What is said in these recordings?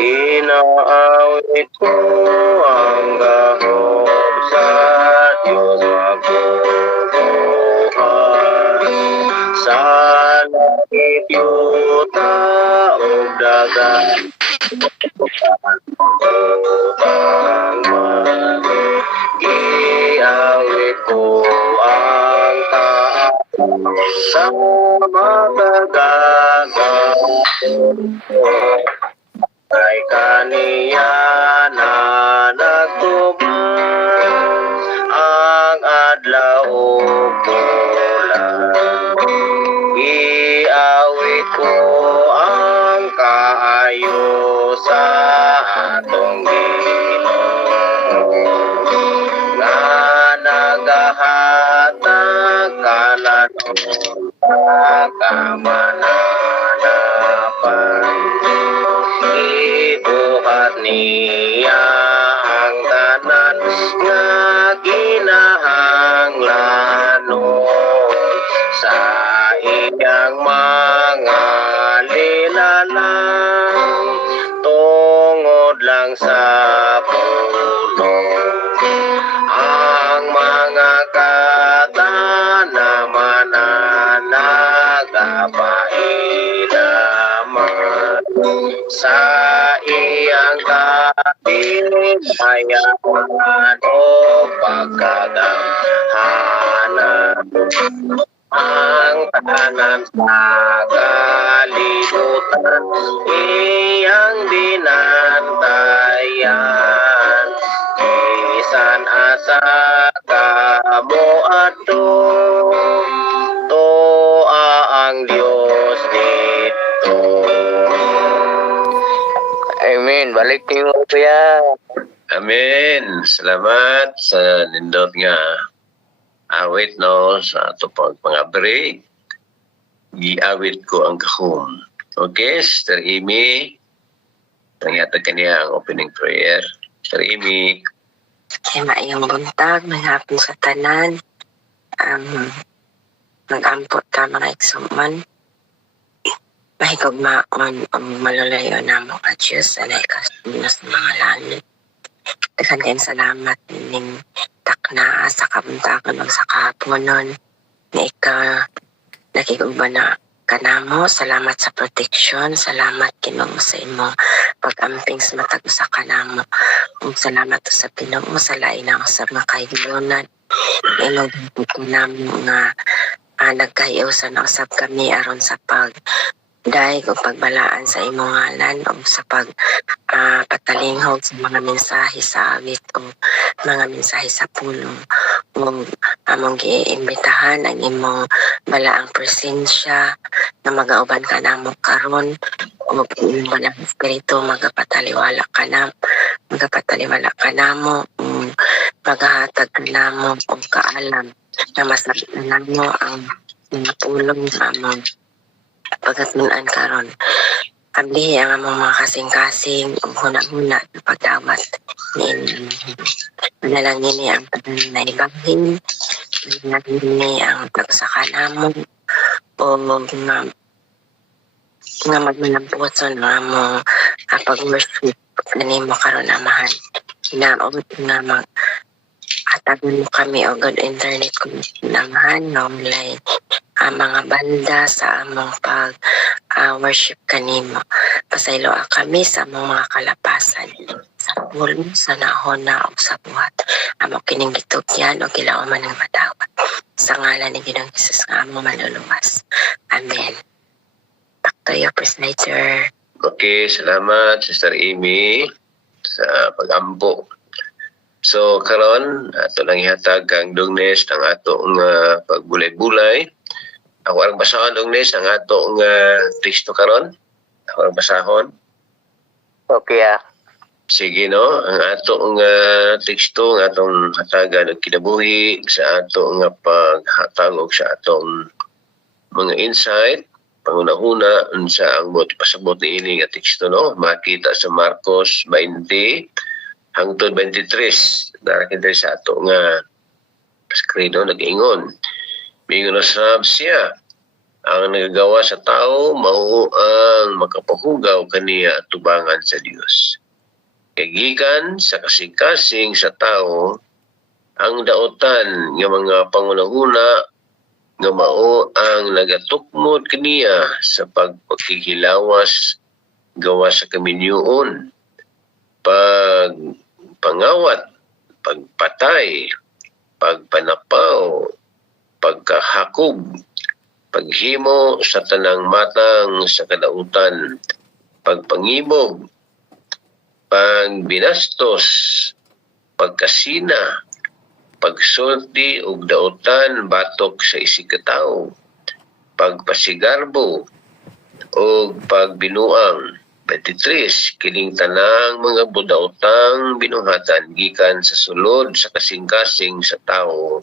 Inaawit ko ang gahom sa Diyos magbubuhay. Sa langit yuta o dagat, iawit ko ang taas sa magagagang ay kaniya na nagtubang ang adlaw bulan. Iawit ko ang kaayo sa atong Ginoo nga nagahatag kanan kamananapan. Ibuhat niya ang tanan nga kinahanglanon sa iyang mga lilalang tungod lang sa pulong. Ang mga kata naman na nagapailaman sa iyang katibayan o pagkaganghanan. Ang tanan sa kalibutan iyang binantayan. Bisan asa kamo ato toa ang Diyos dito. Amen. Balik kayo kuya. Amen. Salamat sa nindot nga awit no sa ato pang pangabri. Giawit ko ang kahum. Okay, Sister Amy. Nangyatag kaniya ang opening prayer. Sister Amy. Kaya maayong buntag, mahapon sa tanan. Mag-ampot ka mga igsuman. Mahigugmaon ang malulayo na mga Diyos sa naikasunos ng mga langit. Dagan kayong salamat ning takna sa kabuntagan o sa kahaponon na ikaw nakikugba na kanamo. Salamat sa proteksyon. Salamat Ginoo sa imong pag-amping sa matag sa kanamo. Ug salamat sa Ginoo sa lain ang sa mga kaigonan. Ilog ko namo nga nagkahiyaw sa nausap kami aron sa daig o pagbalaan sa imong ngalan o sa patalinghood sa mga mensahe sa awit o mga mensahe sa pulong o among giimbitahan ang imong balaang presensya na magauban ka namo karon o imong balaang espiritu magapataliwala ka namo paghahatag ka namo o kaalam na masabit na namo ang mga pulong sa among pagkatunan karon. Ablihi ang among mga kasing-kasing ug huna-huna na pagdawat niini. Manalangin ni ang pagnaibanghin, manalangin ni ang pagsaka namo o nga magmalampot sa among pag-worship kanimo karon amahan. Hinaot nga atagan mo kami o good internet connection na online mga banda sa among pag-worship kanimo. Pasaylo kami sa among mga kalapasan sa pulong, sa nahona o sa buhat. Amo kining gitugyan o gilauman ng madawat. Sa ngalan ni Ginoong Hesus nga among maluluwas. Amen. Back to you, Presider. Okay, salamat Sister Amy sa pag-ampo. So karon ato lang ihatag ang Dugnes ang atong pagbulay-bulay. Ako ang basahon Dugnes ang atong teksto karon. Ako ang basahon. Okay Sige no, ang atong teksto ang atong hatagan og kinabuhi sa atong paghatag og sa atong mga insight panguna-una unsa ang pasabot ni ini nga teksto no, makita sa Marcos 20 hangtod 23 dara kita sa ato nga Sa kredo nag-ingon. Mingon na sab siya. Ang nagagawa sa tao, mao ang makapahugaw kaniya at tubangan sa Dios. Kagikan sa kasing-kasing sa tao, ang daotan ng mga pangunahuna nga mao ang nagatukmod kaniya sa pagpakikilawas gawa sa kaminyoon, pagpangawat, pagpatay, pagpanapaw, pagkahakog, paghimo sa tanang matang sa kadautan, pagpangibog, pagbinastos, pagkasina, pagsulti ug dautan batok sa isikataw, pagpasigarbo ug pagbinuang. 23 kining tanang mga budautang binuhatan gikan sa sulod sa kasing-kasing sa tao,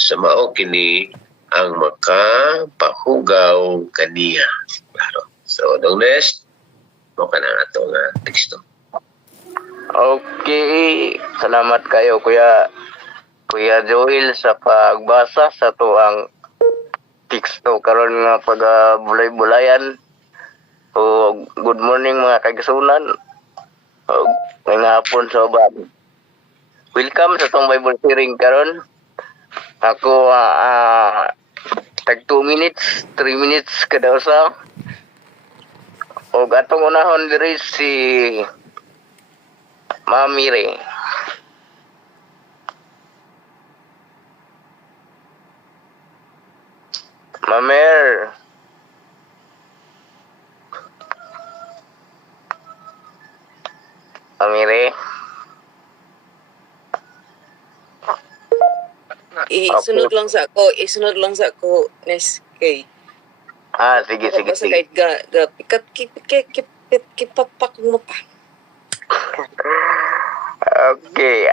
sa mao kini ang makapahugaw kaniya. Klaro. So, Dongnes, mo ka na ito nga teksto. Okay. Salamat kayo, Kuya Joel, sa pagbasa sa tuang teksto karon nga pag-bulay-bulayan. O good morning mga kagasunan. O ngayong hapon sa uban. Welcome sa tong Bible sharing karon. Ako tag 2 minutes, 3 minutes kada usa. O atong unahon diri si Mamire. Mamer. Mamire. Isunod lang sa ako, Nes, kay. Sige. Basta kahit pikat, kipapak mo pa. Okay.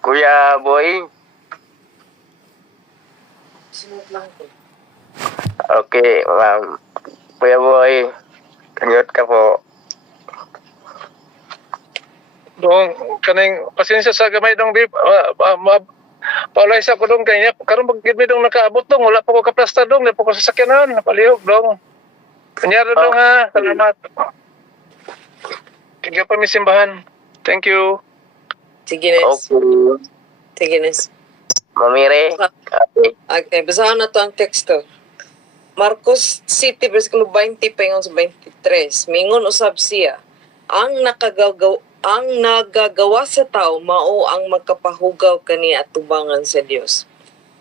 Kuya Boy. Sunod lang ko. Okay, ma'am. Kuya Boy. Kanyot ka po. Dong kaning pasensya sa gamay dong bib paulay sa ko dong kanya karon pagkid mi dong nakaabot dong wala pa ko kaplasta dong wala pa ko sasakyanan napalihog dong kunyara dong ha salamat kaya pa mi simbahan. Thank you. Sige, Nes. Okay. Sige, Nes. Mamire. Okay. Okay, basahan na to ang teksto. Marcos City, versikulo 20, paingon sa 23. Mingon usab siya, ang nagagawa sa tao mao ang magkapahugaw kaniya at tubangan sa Dios.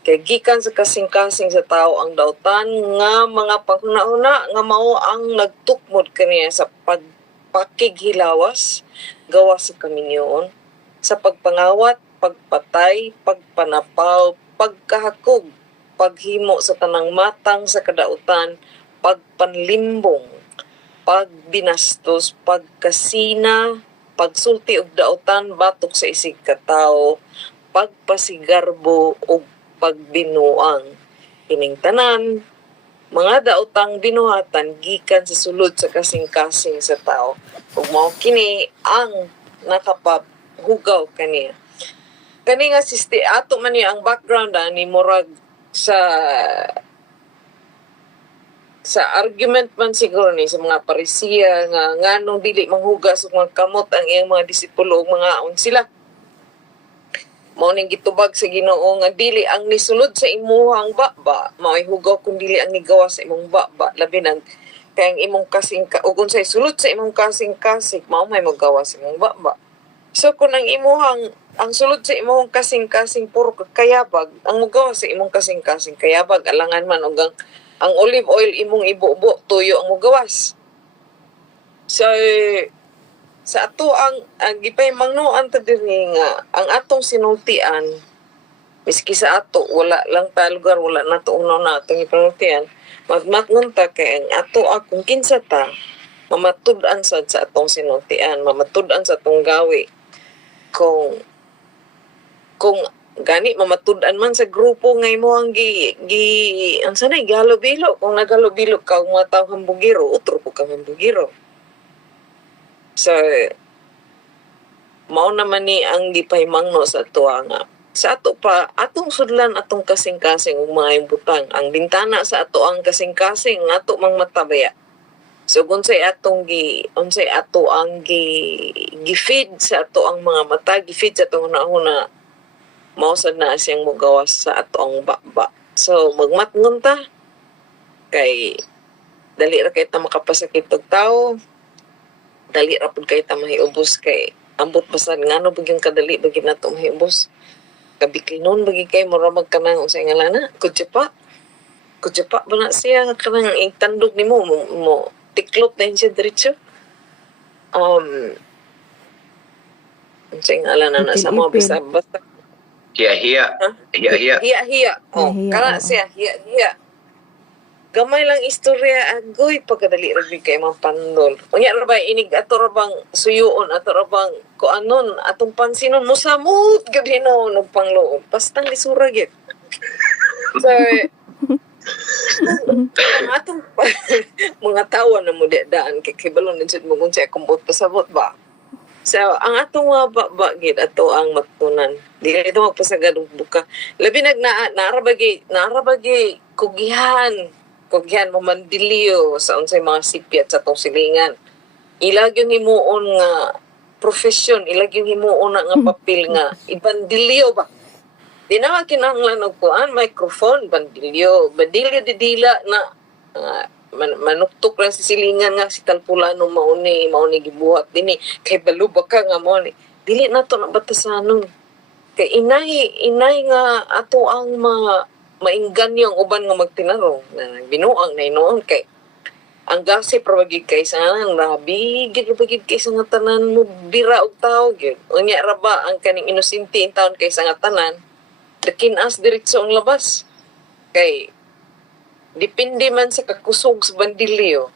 Kay gikan sa kasing-kasing sa tao ang dautan nga mga panghuna-huna nga mao ang nagtukmod kaniya sa pagpakighilawas gawa sa kaminyoon, sa pagpangawat, pagpatay, pagpanapaw, pagkahakog, paghimo sa tanang matang sa kadautan, pagpanlimbong, pagbinastos, pagkasina, pagsulti og dautan batok sa isig katao, pagpasigarbo ug pagbinuang. Kining tanan mga daotang binuhatan gikan sa sulod sa kasing-kasing sa tao. Ug mao kini ang nakapahugaw kaniya. Kani nga ato man ni ang background ni murag sa argument man siguro ni sa mga parisiya nga nganong dili manghugas og mga kamot ang iyang mga disipulo ug mga aon sila. Mao ning gitubag sa Ginoo nga dili ang nisulod sa imuhang baba mao'y hugaw kun dili ang nigawa sa imong baba labi nang kay ang imong kasing ug unsay sulod sa imong kasing-kasing mao may magawa sa imong baba. So kung ang sulod sa imong kasing-kasing puro kayabag, ang magawa sa imong kasing-kasing kayabag alangan man og ang olive oil imong ibubo tuyo ang mugawas. So sa ato ang gipahimangnuan ta diri nga ang atong sinultian miski sa ato wala lang ta lugar wala nato unaw na atong ipanultian magmatngon ta kay ang ato kung kinsa ta mamatud-an sad sa atong sinultian, mamatud-an sa atong gawi. Kung gani mamatud-an man sa grupo nga imo ang ang sanay gihalubilo kung naghalubilo ka og mga tawo hambugiro utro po ka hambugiro. So mao naman ni ang gipahimangno sa tuwa nga sa ato pa atong sudlan atong kasing-kasing ug mga yung butang ang bintana sa ato ang kasing-kasing nga ato mang matabaya. So unsay unsay ato ang gi-feed sa ato ang mga mata, gi-feed sa atong una mausad na siyang mogawas sa ato ang baba. So magmatngon ta kay dali ra kay ta makapasakit og tawo, dali ra pud kay ta mahiubos kay ambot basad ngano baging kadali baging nato mahiubos. Kabiklinon bagi kay mura magkanang unsay ngalana kutsa pa ba na siya kanang itandog nimo mo tiklop na siya diretso unsay ngalana na sa mga Ipil-ipil. basta Hiya-hiya. Hiya-hiya. hiya Hiya-hiya, kana oo. siya hiya gamay lang istorya agoy pagkadali ra gyud kay mapandol unya ra ba inig ato ra bang suyuon ato ra bang kuanon atong pansinon mo samot gyud hinuon og pangloob bastang lisura gyud so ang atong mga tawa na mo daan kay kibalon din jud mo kung sa kumbot pasabot ba so ang atong baba gid ato ang matunan di ito magpasagad og buka labi narabagi kugihan mo mandilyo sa unsay mga sipyat sa atong silingan ilag yung himuon nga profesyon ilag yung himuon na nga papel nga ibandilyo ba di na kinahanglan og kuan microphone bandilyo di dila na manuktok lang sa silingan nga si Talpulano mauni gibuhat dinhi kay baluba ka nga mo ni dili nato na batasanon kay inay nga ato ang maingganyo ang uban nga magtinarong na binuang na inoon kay ang gossip ra bagid kay sa nang labi gid bagid kay sa nga tanan mo bira og tawo gyud unya ra ba ang kaning inosente in taon kay sa nga tanan dakin-as diretso ang labas kay depende man sa kakusog sa bandilyo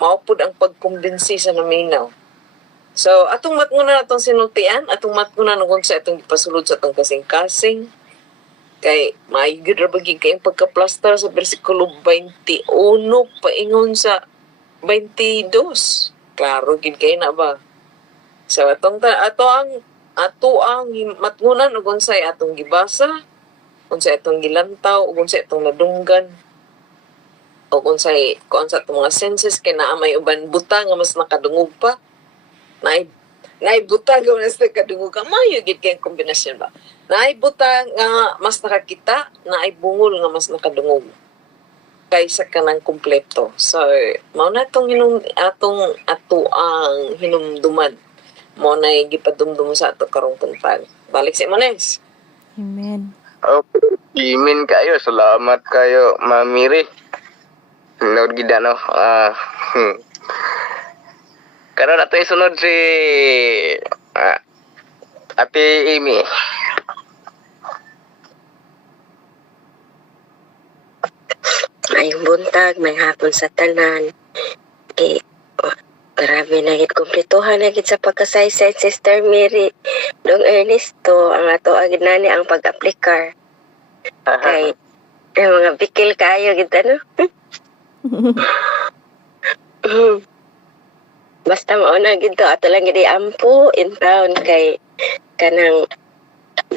mao pud ang pagkumbinsi sa naminaw so atong matngunan atong sinultian atong matngunan kung sa atong gipasulod sa atong kasing-kasing kay maayod ra bagid kay ang pagkaplastar sa bersikulo 21 paingon sa 22 klaro gid kay na ba so ato ang matngunan ug unsay atong gibasa unsay atong gilantaw ug unsay atong nadunggan ug unsay kuan sa atong mga senses kay naa may uban buta nga mas nakadungog pa naay buta nga mas nakadungog ka maayo gid kay ang kombinasyon ba naay buta nga mas nakakita naay bungol nga mas nakadungog kaysa kanang kumpleto so mao na atong ato ang hinumduman mo na gipadumdum sa ato karong tuntag balik si Mones Amen. Imin kayo, salamat kayo, Mamiri. Nood gida no. Karon ato isunod si Ate Amy. Mayong buntag, may hapon sa tanan. Grabe na gid kumpletuhan na gid sa pagkasaysay Sister Mary. Dong Ernesto, ang ato agad nani ang pag-aplikar. Kay mga bikil kayo gid ano. Basta mao na gid to ato lang gid ampo in town kay kanang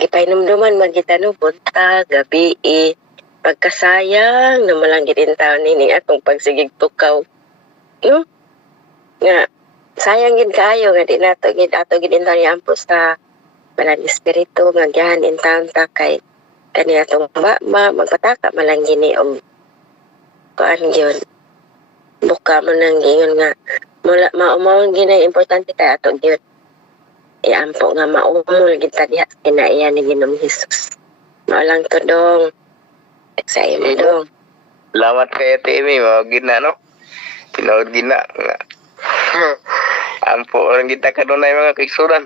gipainomduman magitano buntag gabi pagkasayang na malanggit in town nini atong pagsigig tukaw. No? Nga sayang gid kaayo nga di nato gid ato gid in town ampo sa Balang Espiritu nga gihan in town ta kay kani atong magpataka malang gini og kuan gyud buka mo nang gingon nga mula maumawon ginay importante ta ato gyud iampo nga maumol gid ta diha sa kinaiya ni Ginoong Hesus mao lang to dong sa imo dong Salamat kay Ate Amy, mga gina no. Tinood gina nga. Ampo orang kita kanunay mga kaigsuran.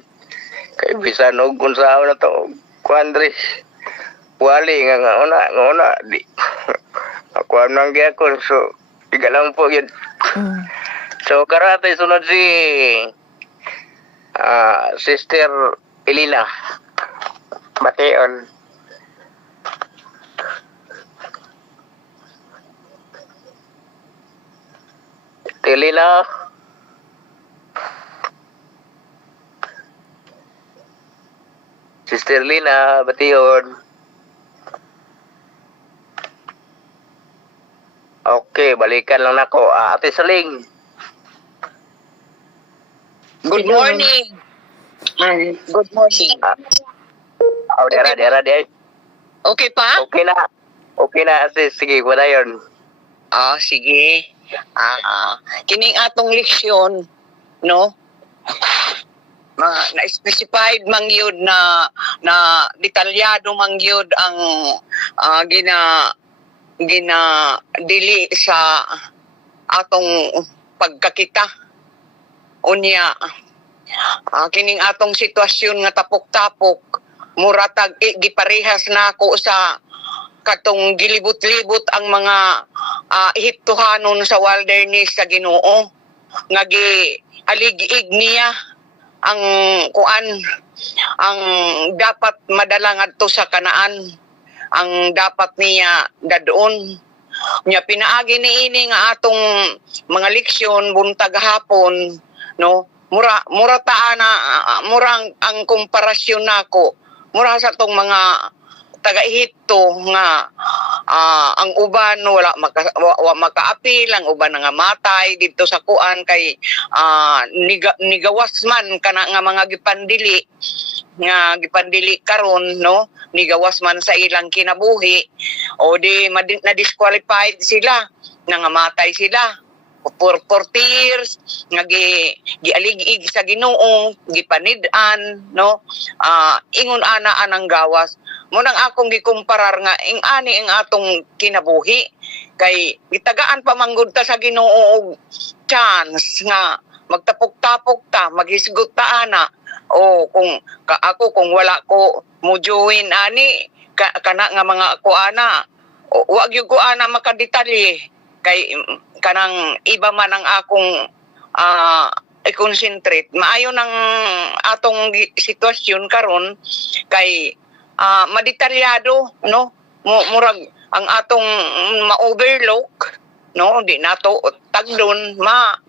Kay bisan og unsa na to kuandres. Wali nga una di. Ako nang gyakon so igalang po yun. So karate sunod si Sister Elina Bateon. Elina. Sister Lina, batiyon. Okay, balikan lang nako. Ate Saling. Good morning. Good morning. Dera. Okay pa? Okay na. Okay na, sis. Sige, wala yun. Sige. Kining atong leksyon, no? Na-specified mang yun na detalyado mang yun ang gina dili sa atong pagkakita. Unya, kining atong sitwasyon nga tapok-tapok, muratag giparehas na ako sa katong gilibot-libot ang mga Ehiptohanon sa wilderness sa Ginoo nga alig-ig niya ang ang dapat madala ngadto sa Kanaan, ang dapat niya dadon nya pinaagi niini nga atong mga leksyon buntag hapon, no? Mura taana ang komparasyon nako mura sa tong mga taga-Ehipto nga ang uban wala makaapil, ang uban nga matay dito sa kuan kay nigawas man kana nga mga gipandili karon, no? Nigawas man sa ilang kinabuhi o di na disqualified sila, nangamatay sila for 40 years nga gialig-ig sa Ginoo, gipanid-an, no? Ingon ana anang gawas mo nang akong gikumparar nga ani ang atong kinabuhi kay gitagaan pa manggod ta sa Ginoo og chance nga magtapok-tapok ta, maghisgot ta ana. O kung wala ko mo join ani kana nga mga kuana, wag gyud ko ana makadetalye kay kanang iba man ang akong i-concentrate. Maayo ng atong sitwasyon karon kay madetalyado, no? Murag ang atong ma-overlook, no? Di nato tagdon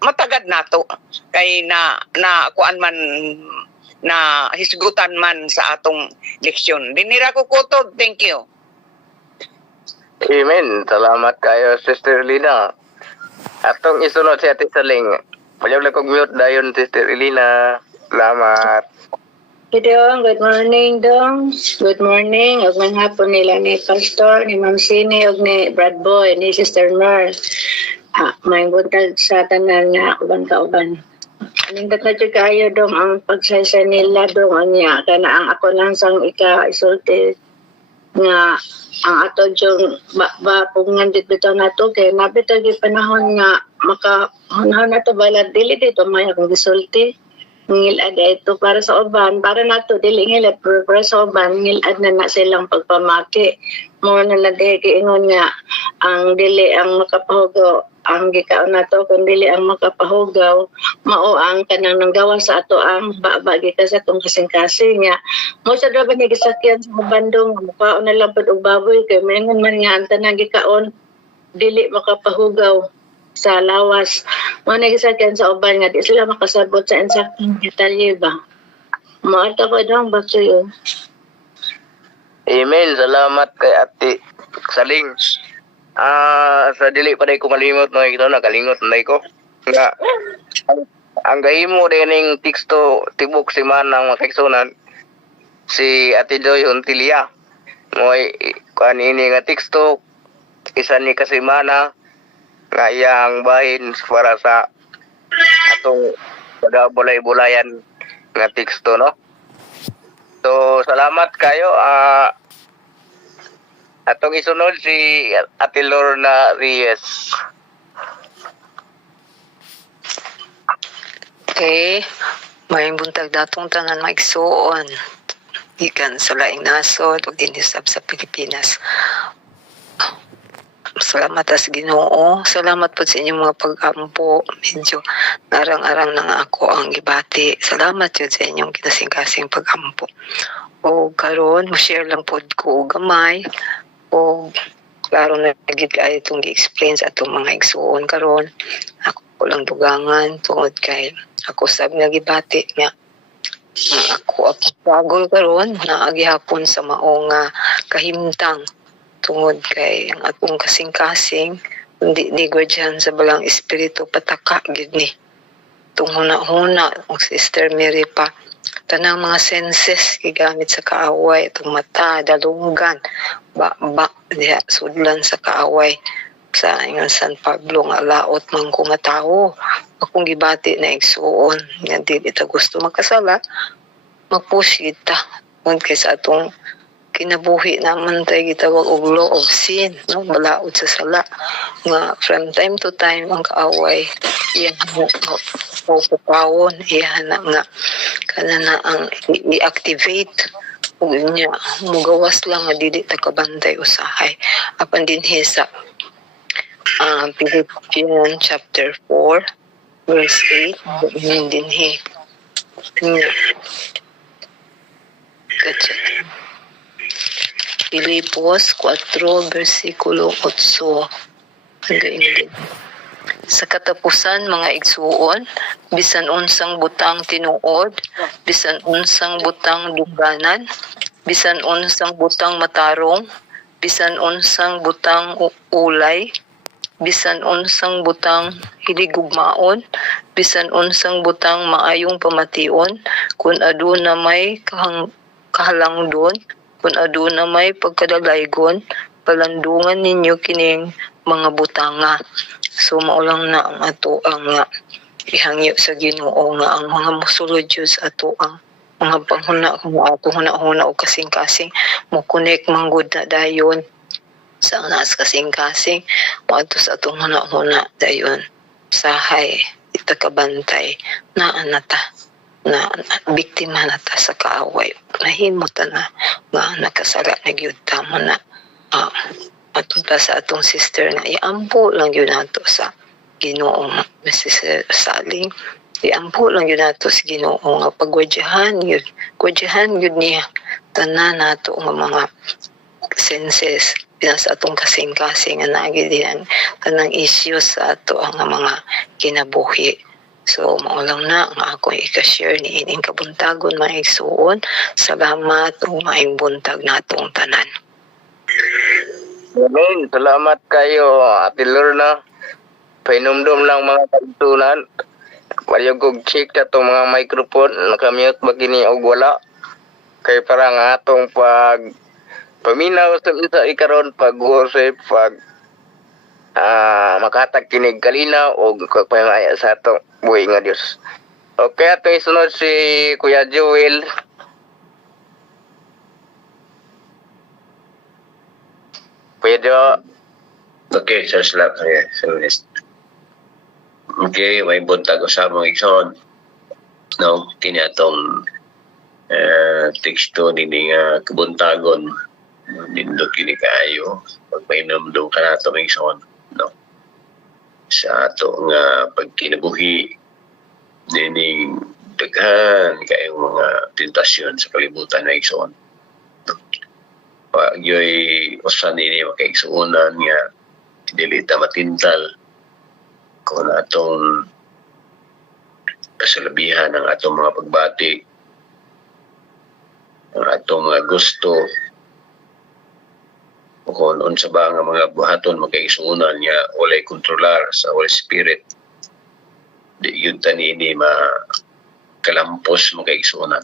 matagad nato kay na kuan man na hisgutan man sa atong leksyon. Dinira ko kutod. Thank you. Amen. Salamat kayo, Sister Lina. Atong isunod si Ate Saling. Palyog lang kong mute dayon, Sister Lina. Salamat. Good morning, Dong. Good morning. Ug man hapon nila ni Pastor, ni Ma'am Sini, ug ni Brad Boy, ni Sister Mer. May buntag sa tanan nga uban-kauban. Nindot na dyan kayo, Dong, ang pagsaysa nila, Dong, anya. Kana ang ako lang sang ika-isulti nga ang ato dyan pungan dito na to kay nabitag yung panahon nga makahunahon na to balad dili dito may akong gisulti ngilad ito para sa uban para nato dili ngilad pero para sa uban ngilad na silang pagpamaki mo na lang giingon nga ang dili ang makapahugaw ang gikaon nato kung dili ang makapahugaw mao ang kanang nanggawas sa ato ang babagi ka sa tong kasing-kasing nga mo sa dapat ni gisakyan sa bandong mukhaon na lang pud og baboy kay maingon man nga ang tanang gikaon dili makapahugaw sa lawas mo na gisakyan sa uban nga di sila makasabot sa insaktong detalye ba mo ato ko dong bakyo. Amen. Salamat kay Ate Saling. Sa dili pa day ko malimot no ito nakalingot na ko. Nga ang gahimo din ning teksto tibok si manang makaigsunan si Ate Joy Untilia. Moy kuan ini nga teksto isa ni kasimana nga iyang bahin para sa atong bulay-bulayan nga teksto, no? So salamat kayo. Atong isunod si Ate Lorna Reyes. Okay. May buntag datong tanan maigsuon. Gikan sa laing nasod ug dinhi sa Pilipinas. Salamat sa Ginoo. Salamat po sa inyong mga pag-ampo. Medyo narang-arang na nga ako ang gibati. Salamat yun sa inyong kinasing-kasing pag-ampo. O karon mo share lang pod ko gamay. O klaro na nagid kay itong gi-explain sa atong mga igsuon karon. Ako lang dugangan tungod kay ako sab nga gibati nga Ako pagpagol karon na agihapon sa mao nga kahimtang tungod kay ang akong kasing-kasing hindi ni gwadyan sa balang espiritu pataka gid ni. Tunghuna-huna ang Sister Mary pa tanang mga senses gigamit sa kaaway, itong mata, dalunggan, ba diha sudlan sa kaaway sa ingon San Pablo nga laot man ko nga tawo akong gibati na igsuon nga dili ta gusto magkasala magpush kita kung kaysa atong kinabuhi naman tayo gitawag og law of sin, no? Balaod sa sala nga from time to time ang kaaway iyan mo pupawon iyan na nga kana na ang i-activate ug niya mugawas lang nga dili ta kabantay usahay apan dinhi sa Philippians chapter 4 verse 8 dinhi niya Filipos 4 versikulo 8 hanggang sa katapusan mga igsuon bisan unsang butang tinuod bisan unsang butang duganan bisan unsang butang matarong bisan unsang butang ulay bisan unsang butang hiligugmaon bisan unsang butang maayong pamation kun aduna may kahalangdon kung aduna may pagkadalaygon, palandungan ninyo kining mga butanga. So maulang na ang ato ang ihangyo sa Ginoo nga ang mga mosulod Diyos ato ang mga panghuna kung ato huna-huna o kasing-kasing mo connect manggod na dayon sa nas kasing-kasing mo ato sa atong huna-huna dayon sahay ita kabantay na anata na biktima na ta sa kaaway nahimot na nga nakasala na gyud ta mo na atong sa atong sister nga iampo lang yun nato sa Ginoo Mrs. Saling iampo lang yun nato sa Ginoo nga pagwadyahan yun niya tanan nato nga mga senses sa atong kasing-kasing nga nagidihan tanang issues sa ato ang mga kinabuhi. So, maulang na ang akong i-share ni ining kabuntagon mga igsuon. Salamat o maing buntag natong tanan. Amen. Salamat kayo, Ate Lorna. Painumdum lang mga kantunan. Payag kong check na itong mga microphone. Nakamute ba kini o wala? Kaya parang atong paminaw sa isa ikaron, pag-worship, makatag kinig kalinaw o pagpamaya sa atong buhay nga Diyos. Okay, atong isunod si Kuya Joel. Kuya Jo. Okay, sa slap. Okay, may buntag sa mga igsoon. No, kini atong teksto nini nga kabuntagon. Nindot kini kaayo. Pagpainamdong ka na ito mga igsoon. No? Sa ato nga pagkinabuhi nining daghan kayong mga tentasyon sa kalibutan na igsoon. Pag yo'y usan nini makaigsuunan nga dili ta matintal kung atong kasalabihan ang atong mga pagbati ang atong mga gusto o kung unsa ba nga mga buhaton makaigsuunan niya walay kontrolar sa Holy Spirit di yun tani ini makalampos makaigsuunan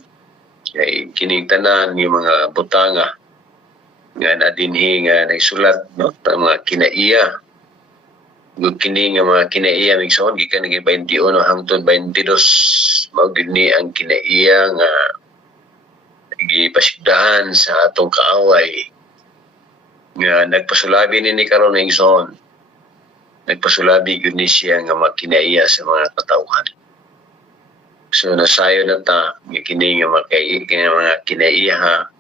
kay kining tanan yung mga butanga nga nadinhi nga naisulat no ang mga kinaiya kini nga mga kinaiya migsoon gikan nga 21 hangtod 22 mao gid ni ang kinaiya nga gipasigdaan sa atong kaaway nga nagpasulabi ni karon ng igsoon nagpasulabi gud ni siya nga makinaiya sa mga katawhan so nasayo na ta kini nga mga kinaiya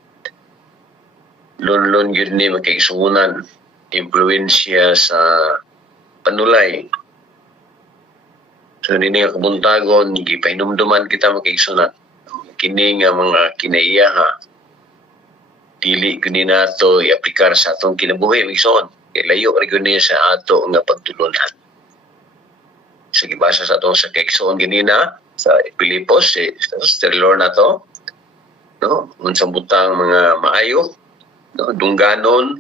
lon gud ni makaigsuunan impluwensya sa panulay so nini nga kabuntagon gipahinumduman kita makaigsunan kini nga mga kinaiya dili guni nato i-aplikar sa atong kinabuhi igsoon kay layo ra guni sa ato nga pagtulunan. Sige basa sa atong sa kaigsoon ganina sa Pilipos, sterlor na to, no? Unsang butang mga maayo, no? Dungganon,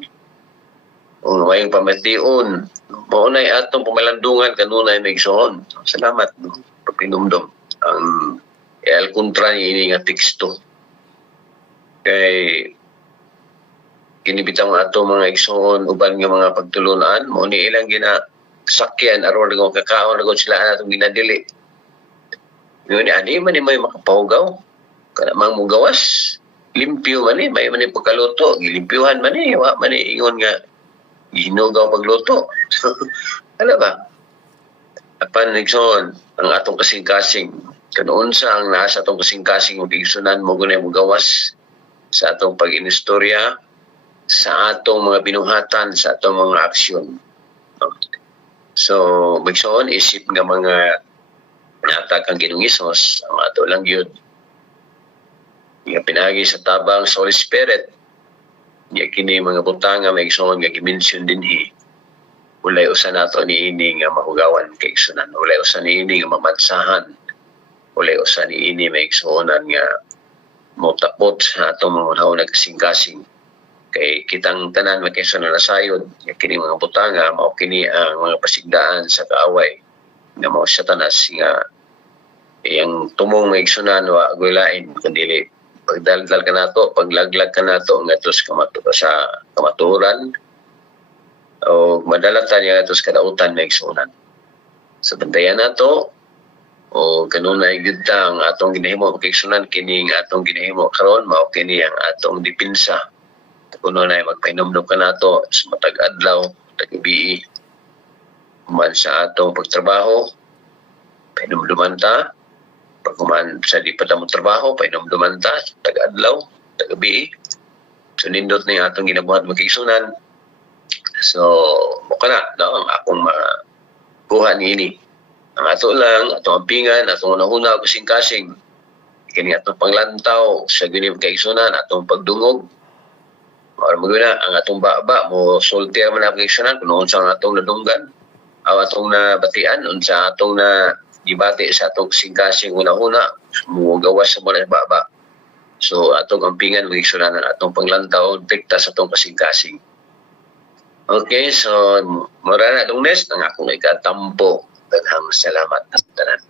o mayong pamatiun, maunay atong pumalandungan kanunay may igsoon. Salamat, no? Pagpinumdum ang el kontra ni ini nga teksto. Kay kinibitaw nga ato mga igsoon uban nga mga pagtulunan mo ni ilang ginasakyan aron nga kakaon nga sila atong ginadili. Yun ani man ni may makapahugaw kana mang mugawas limpyo man ni may man ni pagkaluto gilimpyuhan man ni wa man ni ingon nga gihinugaw pagluto. Ano ba? Apan igsoon ang atong kasing-kasing kanoon sa ang nasa atong kasing-kasing ug igsunan mo gunay mugawas sa atong pag-inistorya, sa atong mga binuhatan, sa atong mga aksyon. So, magsoon, isip nga mga natag ang Ginoong Hesus, ang ato lang yun. Nga pinagi sa tabang sa Holy Spirit, nga kini mga butanga may igsoon nga gimension dinhi. Ulay usa nato ni ini nga mahugawan kay igsunan. Ulay usa ni ini nga mamansahan. Ulay usa ni ini may igsuonan nga motapot sa atong mga unahon na kasing-kasing kay kitang tanan magkaisunod na sayod kini mga butanga mao kini ang mga pasigdaan sa kaaway nga mao sa tanas nga iyang tumong maigsunan wa agoy lain kundi pagdaldal ka nato paglaglag ka nato ngadto sa kamaturan o madalatan niya ngadto sa kadautan maigsunan sa bandayan nato o kanunay gyud ta ang atong ginahimo pagigsunan kini ang atong ginahimo karon mao kini ang atong depensa kuno na magpainomdom ka nato sa matag adlaw tag-gabi man sa atong pagtrabaho painomdoman ta pagkuman sa di pa ta mo trabaho painomdoman ta tag-adlaw tag-gabi so nindot na yung atong ginabuhat magigsunan so mo kana no ang akong kuha niini. Ang ato lang, atong ampingan, atong unahuna kasing-kasing. Kini atong panglantaw sa gining kaigsunan, atong pagdungog. Mao maguna ang atong baba mo sultier man ang kaigsunan kuno unsa ang atong nadunggan. Aw atong nabatian unsa atong na gibati sa atong kasing-kasing unahuna mo gawas sa mga baba. So atong ampingan kaigsunan atong panglantaw dikta sa atong kasing-kasing. Okay, so mura na Lunes ang akong ikatampo. Daghang salamat sa tanan.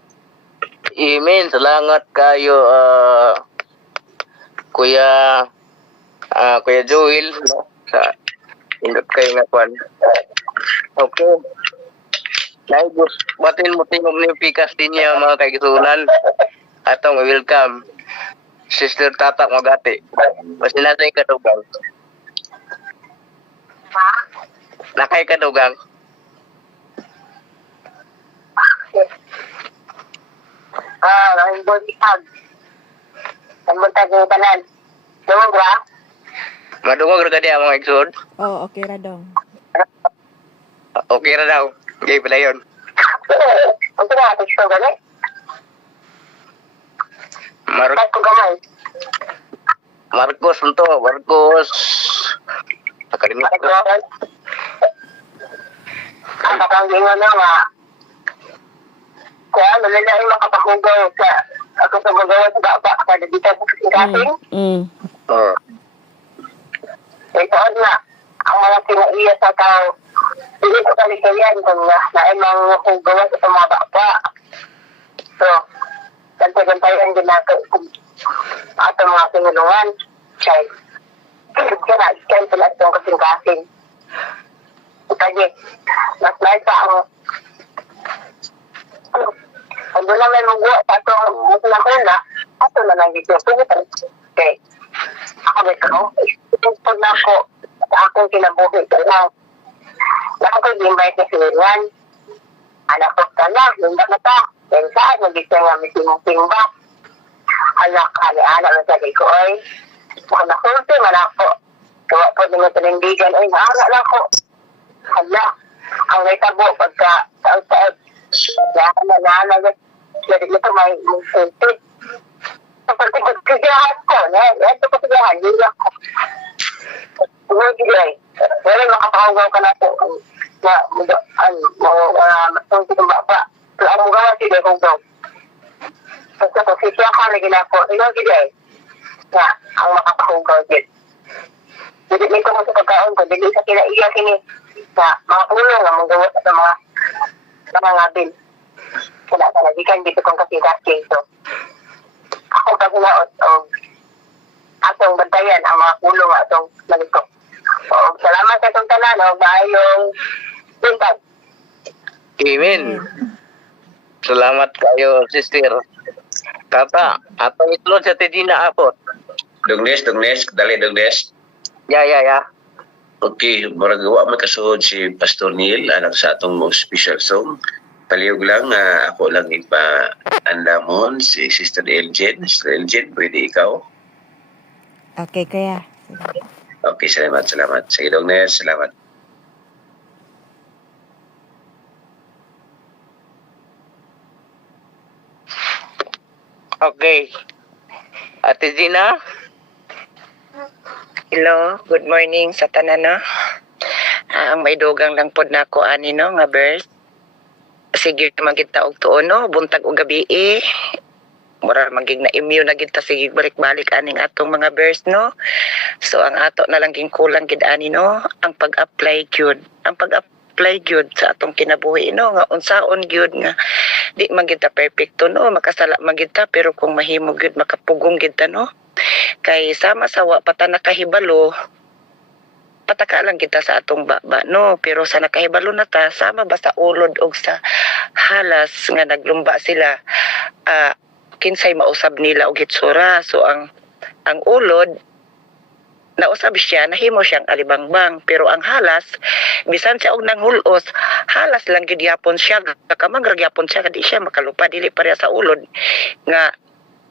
Amen. Salamat kayo Kuya Joel sa indot kayo nga kwan. Okay. Naibos batin mo tingog ni pikas din niya mga kaigsunan. Atong welcome Sister Tatak Magati. Basta natin kadugang. Nakay kadugang. Ang buntag. Ang buntag ng tanan. Dungog ba? Madungog ra kadi ang mga igsud. Oh, okay ra dong. Okay ra daw. Gay pala yun. Ang pinatid ko gani? Kahit ko gamay. Marcos unto, Marcos. Akademik ko. Ang kapangingon na nga. Kaya nalalay makapahugaw sa ako sa magawa sa baba kada dito sa kasing-kasing. Ito na, ang mga kinaiya sa tao, hindi ko kalikayan kung naimang hugawa sa mga baba. So, gantay-gantayan din natin ato mga pinulungan. Kaya na-scan sila itong kasing-kasing. Kasi, mas may pa ang kung doon lang may mungguwa sa itong musulang ko na, ato na lang dito. Okay. Ako may ko. Pag na ako, sa akong kinabuhi ko lang. Nakapag-invite na silingan. Anak ko ka na, hindi na ta. Yan saan, nagiging nga may simba. Anak, anak na sabi ko, ay, ako nakulti man ako. Kawa po din mo talindigan, ay, naara lang ko. Hala, ang may tabo, pagka, taon-taon, na, jadi ito may sulti. Sa pagkagahan ko, ito pagkagahan, hindi ako. Tumagigay. Wala makapahugaw ka na po. Masulti ng baba. So, ang mugawa sila kung daw. Pagka-posisyon ako, lagi na ako, ikaw gilay. Nga, ang makapahugaw din. Jadi may ko sa pagkaon ko, dili sa kinaiya kini sa mga ulo nga magawa sa mga nangangabil. Kaya sa nagikan dito kong kasi so ako pagulaot o atong bantayan ang mga ulo nga atong maliko. O salamat sa itong tanan o bayong buntag. Amen. Salamat kayo, sister. Tata, atong itlog sa Tidina apot. Dugnes, dali Dugnes. Ya. Okay, maragawa may kasuhod si Pastor Neil, anak sa atong special song. Palihog lang, ako lang ipa-andamon si Sister Elgin. Sister Elgin, pwede ikaw? Okay, kaya. Okay, salamat. Sige, Dugnes, salamat. Okay. Ate Gina? Hello, good morning sa tanan no. Ang may dugang lang pod nako ani no nga verse. Sige man kita og tuon no, buntag og gabi mura magig na immune na gid ta sige balik-balik aning atong mga verse no. So ang ato na lang ging kulang gid ani no, ang pag-apply gyud. Ang pag-apply gyud sa atong kinabuhi no nga unsaon gyud nga di man gid ta perfecto no, makasala man gid ta pero kung mahimo gyud makapugong gid ta no. Kay sama sawa pata nakahibalo pataka lang kita sa atong baba no, pero sa nakahibalo na ta sama basta ulod og sa halas nga naglumba sila kinsay mausab nila og hitsura. So ang ulod nausab siya, nahimo siyang alibangbang, pero ang halas bisan siya og nanghulos halas lang gid yapon siya, kakamang gyapon siya kadi siya makalupa dili pareha sa ulod nga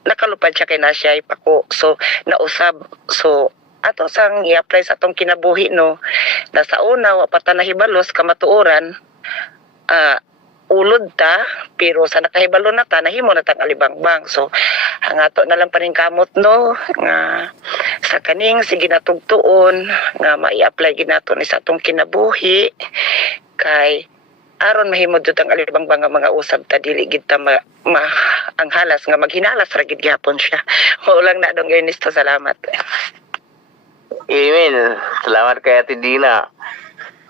nakalupad siya kay na siya ipako. So nausab, so ato sang i-apply sa atong kinabuhi no, na sa una wa pa ta nahibalos kamatuoran ulod ta, pero sa nakahibalo na ta nahimo na tang alibangbang. So ang ato na lang paring kamot no nga sa kaning sige natugtuon nga mai-apply gid nato ni sa atong kinabuhi kay aron mahimo jud ang alibangbang nga mga usab ta dili gid ta ang halas nga maghinalas ra gid gyapon siya. Mao lang na dong Ernesto, salamat. Amen. Salamat kay Ate Dina.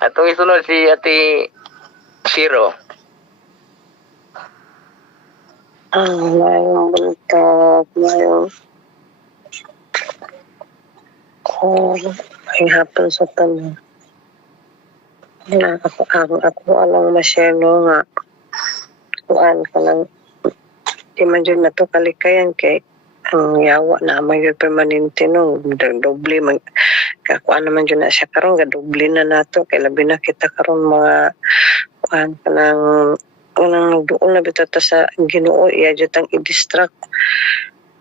Atong isunod si Ate Shiro. Mayroong buntag, mayroong may hapon sa tanan. Na ako alang ma-share no nga kuan ka lang di man dyan na to kalikayan kay ang yawa na man yun permanente no, doble man kakuan naman dyan na siya karon gadoble na nato kay labi na kita karon mga kuan ka ng unang doon na bitata sa Ginoo iya dyan tang i-distract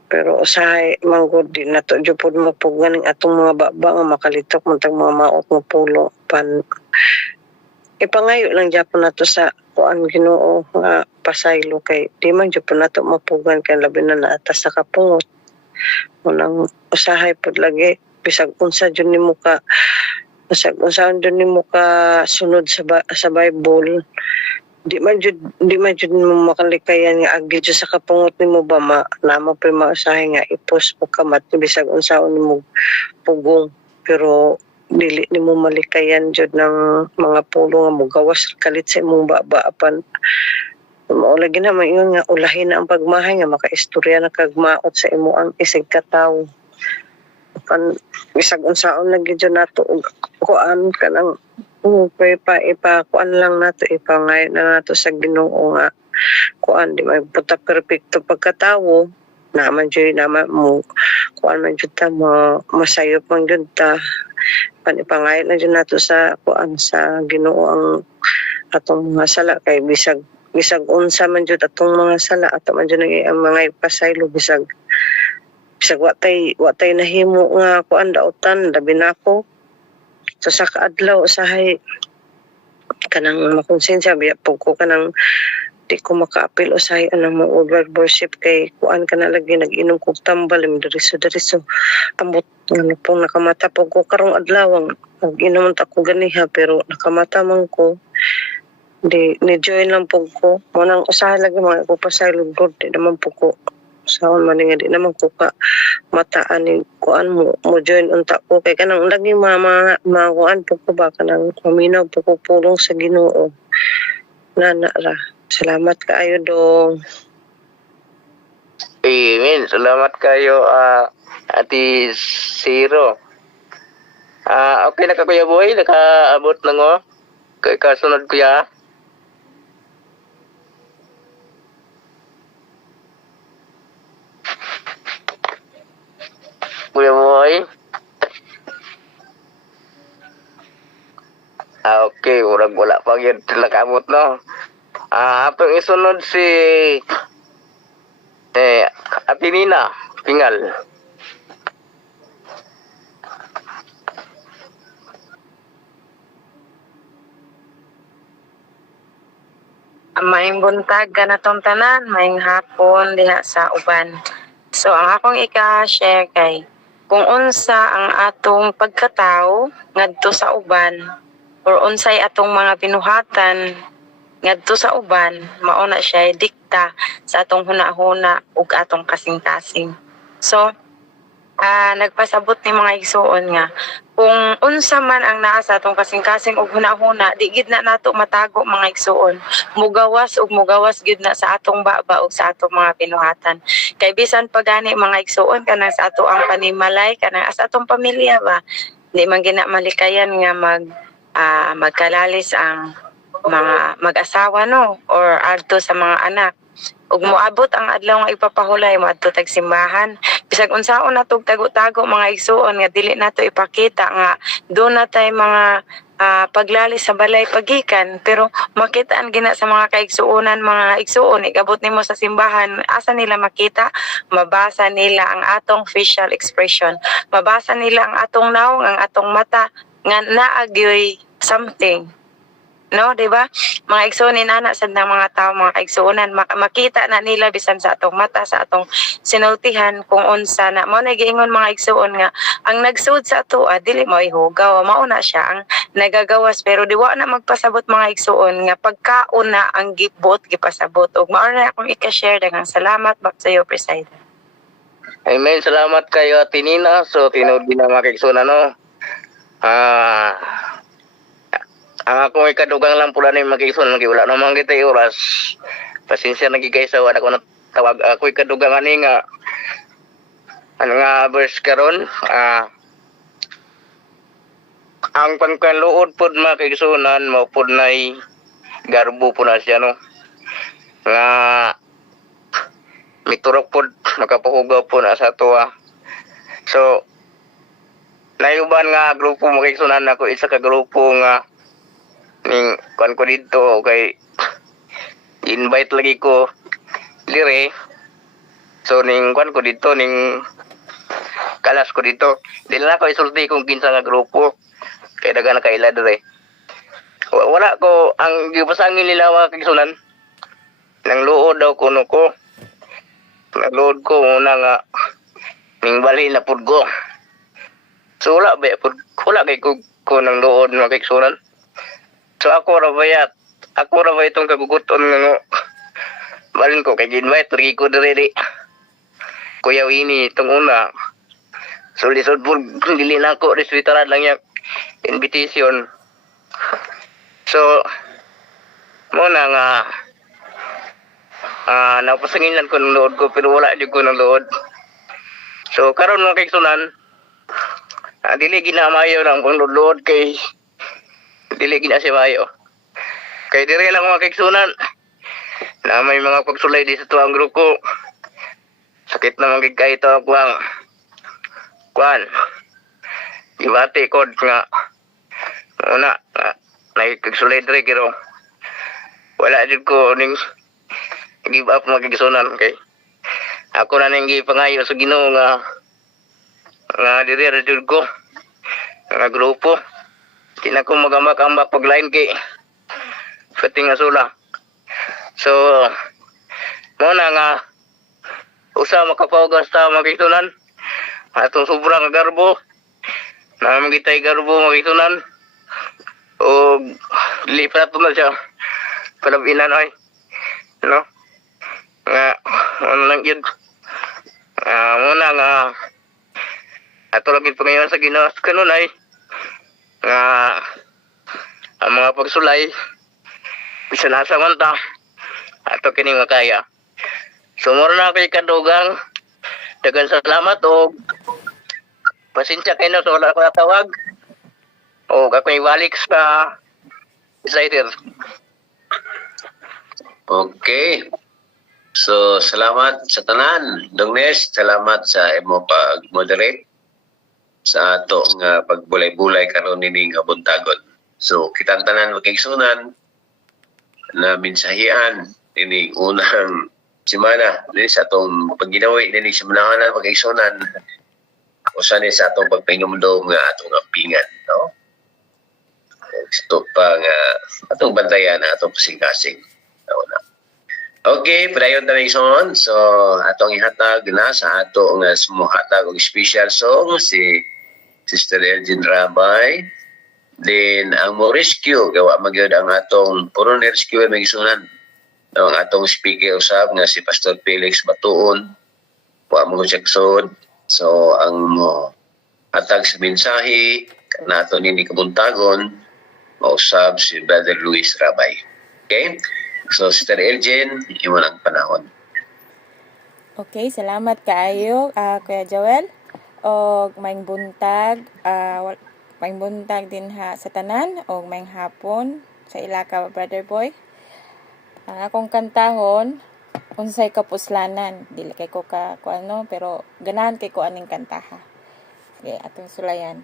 pero usahay manggod din nato dyan po mapugan ng atong mga baba nga makalitok matag mga maot mo pulo pan ipangayo lang Japon nato sa kuan Ginoo nga pasaylo kay di man Japon nato mapugan kay labi na naatas sa kapungot unang usahay pod lagi bisag unsa jud nimo ka bisag unsa jud nimo ka sunod sa Bible di man jud mo makalikayan nga agi jud sa kapungot nimo ba namo pa mausahay nga ipos mo kamat bisag unsaon nimo pugong pero dili nimo malikayan jud ng mga pulo nga mogawas kalit sa imong baba apan mao lagi na mayon nga ulahin na ang pagmahay nga makaistorya na kagmaot sa imo ang isig katawo apan bisag unsaon lagi jud nato kuan kanang kuan lang nato ipangay na nato sa Ginoo nga kuan di may puta perpekto pagkatawo naman jud naman mo kuan man jud ta mo masayop man jud ta panipangay na dyan nato sa kuan sa Ginoo ang atong mga sala kay bisag unsa man jud atong mga sala ato man jud ang mga pasaylo bisag watay nahimo nga kuan daotan labi nako so sa kaadlaw usahay kanang makonsensya biya pug ko kanang di ko makaapil usahay anang mo over worship kay kuan ka na lagi nag-inom kog tambal diriso ambot ano pong nakamata po ko karong adlaw nag-inom ta ko ganiha pero nakamata man ko Ni join lang po ko. Munang usahan lagi mga ko pa sa lugod. Di naman po ko. Saan man nga di naman ko ka mataan ni kuan mo join unta ko. Kaya kanang lagi mga kuan po ko ba. Kanang maminaw po ko pulong sa Ginoo. Nana ra. Salamat kaayo dong. Amen. Salamat kayo, Ate Zero. Okay na ka, Kuya Boy? Nakaabot na ngo? Kay kasunod, Kuya? Kuya Boy? Okay. Wala pa yun. Nakaabot, no? Atong isunod si Ate Nina Pingal. Maing buntag kanatong tanan, maing hapon diha sa uban. So ang akong ika-share kay kung unsa ang atong pagkatao ngadto sa uban or unsay atong mga binuhatan ngadto sa uban, mao na siya dikta sa atong hunahuna ug atong kasing-kasing. So nagpasabot ni mga igsuon nga kung unsa man ang naa sa atong kasing-kasing ug hunahuna, di gid na nato matago mga igsuon. Mugawas gid na sa atong baba ug sa atong mga binuhatan. Kay bisan pa gani mga igsuon kanang sa ato ang panimalay kanang sa atong pamilya ba, di man gina malikayan nga magkalalis ang mga mag-asawa no or adto sa mga anak. Ug moabot ang adlaw nga ipapahulay moadto tag simbahan, bisag unsaon natog tago-tago mga igsuon nga dili nato ipakita nga do na tay mga paglalis sa balay pagikan, pero makitaan gina sa mga kaigsuonan mga igsuon igabot nimo sa simbahan, asa nila makita? Mabasa nila ang atong facial expression, mabasa nila ang atong naong, ang atong mata nga naagyoy something. No, di ba? Mga igsuonin ana sad ng mga tao, mga kaigsuonan, makita na nila bisan sa atong mata, sa atong sinultihan kung unsa na mo nagiingon mga igsuon nga ang nagsuod sa ato dili mo ihugaw, mao na siya ang nagagawas, pero diwa na magpasabot mga igsuon nga pagkaon na ang gibot gipasabot. Ug mao na akong ika-share, daghang salamat back sa iyo, President. Amen. Salamat kayo, Ate Nina. So, tinod din ang mga kaigsunan, no? Ang akong ikadugang lang pula na yung mag-ison, wala naman kita oras. Pasensya nagigay sa wala ko na tawag. Ako ikadugang ani nga, verse karon, ang pangkanluod pod mga kaigsunan, mo pod na garbo po na siya, no? Nga, miturok pod, makapahugaw po na sa tuwa. So, nayuban nga grupo mga kaigsunan ako, isa ka grupo nga, ning kuan ko dito kay invite lagi ko dire, so ning kuan ko dito ning kalas ko dito dili na ko isulti kung kinsa nga grupo kay daga na kaila dire. Wala ko ang gipasangin nila mga kaigsunan nang luod daw kuno ko nagluod ko una nga ning bali na pud ko, so wala kay ko nang luod mga kaigsunan. So ako ra ba itong kaguguton nga balin ko kay invite lagi ko dire Kuya Winnie itong una. So lisod po dili na ko reswitaran lang yung invitation. So mo na nga napasanginan ko ng load ko pero wala jud ko ng load. So karon mga kaigsunan, dili ginamayo lang kung load kay dili gina si mayo. Kay dire lang mga kaigsunan na may mga pagsulay di sa tuang grupo. Sakit na magig kay ito ako ang kuan. Ibati kod nga una nagigsulay dire kiro. Wala jud ko ning give up mga kaigsunan kay ako na ning gipangayo sa Ginoo nga dire ra jud ko nga grupo. Di na ko magamak-ambak pag-line kay fating asula. So, mo na nga usa makapaugas ta mga kaigsunan. Atong sobrang garbo. Namang gitay garbo mga kaigsunan. O lipat na siya palabinan oy. No? Nga ano lang yun. Muna nga ato lagi pangayon sa Ginoo kanon ay nga ang mga pagsulay bisan asa man ta ato kini makaya. Sumuro na kay kadugang dagan salamat o pasensya kayo na sa wala ko natawag o ako ibalik sa decider. Okay. So, salamat sa tanan. Dongnes, salamat sa imo pag-moderate sa ato nga pagbulay-bulay karon nini nga buntagon. So, kitang tanan magkaigsunan na minsahian ini unang semana ni sa atong pagginawi nini sa manahanan magkaigsunan usa ni sa atong pagpahingumdom nga atong ampingan, no? Ito pa nga atong bantayan na atong kasing-kasing. Na. Okay, padayon tayo son. So, atong ihatag na sa ato nga sumuhatag og special song si Sister Elgin Rabay. Then, ang mo rescue, gawa magyod ang atong puro ni rescue may gisunan. Ang atong speaker usab nga si Pastor Felix Batuon. Wa mo checksod. So, ang mo hatag sa mensahe nato nini kabuntagon mausab si Brother Luis Rabay. Okay? So, Sister Elgin, imo ang panahon. Okay, salamat kaayo, Kuya Joel. Og maing buntag, maing buntag din ha sa tanan og maing hapon sa ilaka Brother Boy. Ang akong kantahon unsay kapuslanan, dili kay ko ka kuano pero ganahan kay ko aning kantaha. Okay, atong sulayan.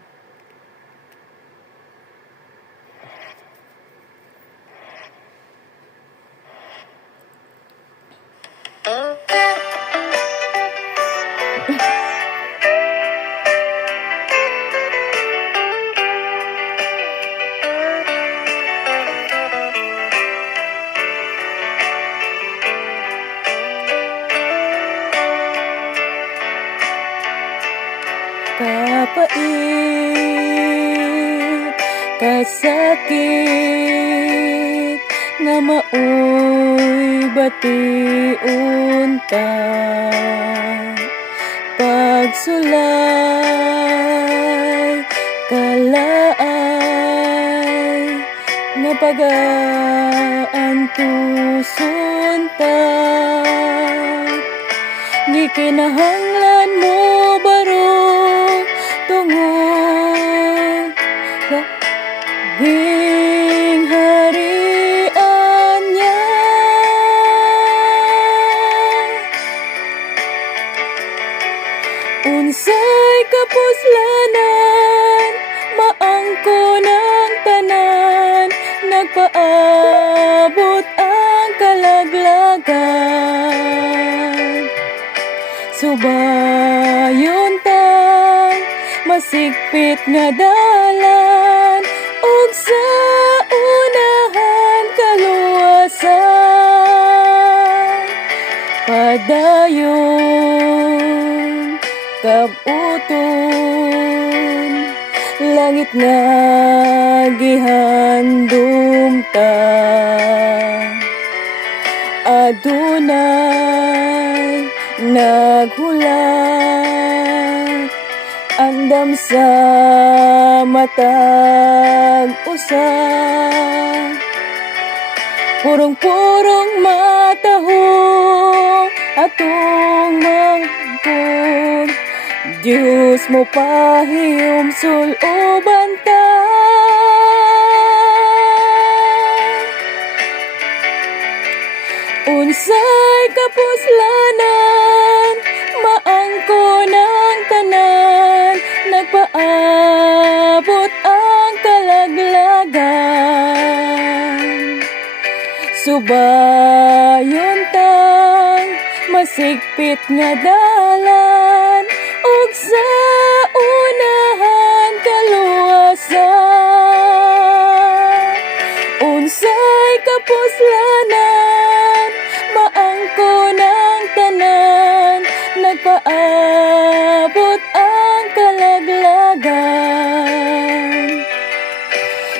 Kapait, kasakit, nga maoy batiun ta. Pagsulay, kalaay, nga pagaan tusun ta. Gikinahanglan mo baro tungod ding harian niya. Unsay kapuslanan maangko ng tanan, nagpaabot ang kalaglagan. Subayon tang masigpit nga dalan ug sa unahan kaluwasan. Padayon kabuton langit nga gihandom ta. Adunay naghulat andam sa matag usa. Purong-purong matahong atong mangkon, Diyos mo pahiyom suluban ta. Unsay kapuslanan maangko ng tanan, nagpaabot ang kalaglagan. Subayon tang masigpit nga dalan ug sa unahan kaluwasan. Unsay kapuslanan maangko ng tanan, nagpaabot ang kalaglagan.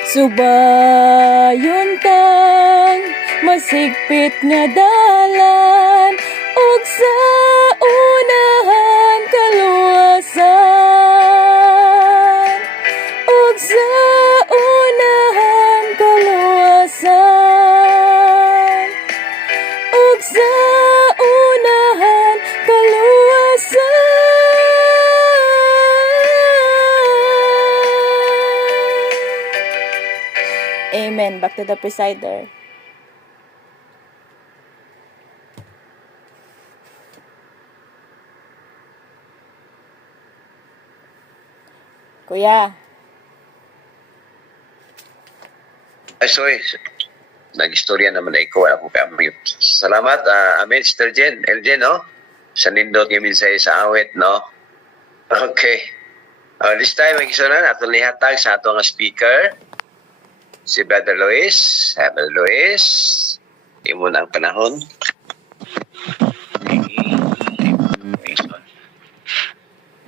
Subayon tang masigpit nga dalan ug sa unahan kaluwasan ug sa unahan kaluwasan ug sa unahan kaluwasan. Amen. Back to the presider. Kuya. Ay, sorry. Nag-istorya naman na ikaw. Ako ka-mute. Salamat, Amen, Sister Jen. Eljen, no? Sa nindot yung minsay sa awit, no? Okay. This time, mag-isunan, ato lihatag sa ato nga speaker. Si Brother Luis. Brother Luis. Imo na ang panahon.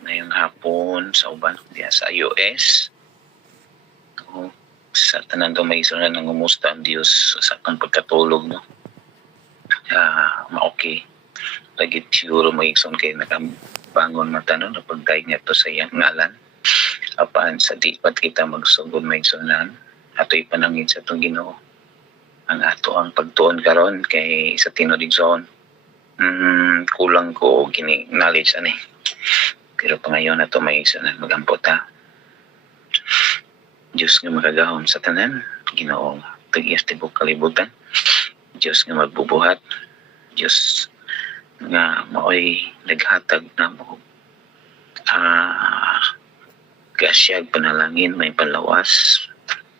Ngayong hapon sa uban diya sa US. Sa tanan daw may isa na nangumusta ang Diyos sa akong pagkatulog, no? Ma-okay. Lagi siguro may ikson kayo nakabangon mata, no? Napagdaig niya to sa iyang ngalan. Apaan sa di pat kita magsugod may iksonan. Ato ipanangin sa itong Ginoo. Ang ato ang pagtuon karon kay sa tinudig zone. Kulang ko gini knowledge ani. Pero pa ngayon na ito may isa na magampot ha. Diyos nga makagahom sa tanan, Ginoo tag-iyas tibok kalibutan. Diyos nga magbubuhat. Diyos nga maoy naghatag na mo. Kasyag panalangin, may panlawas.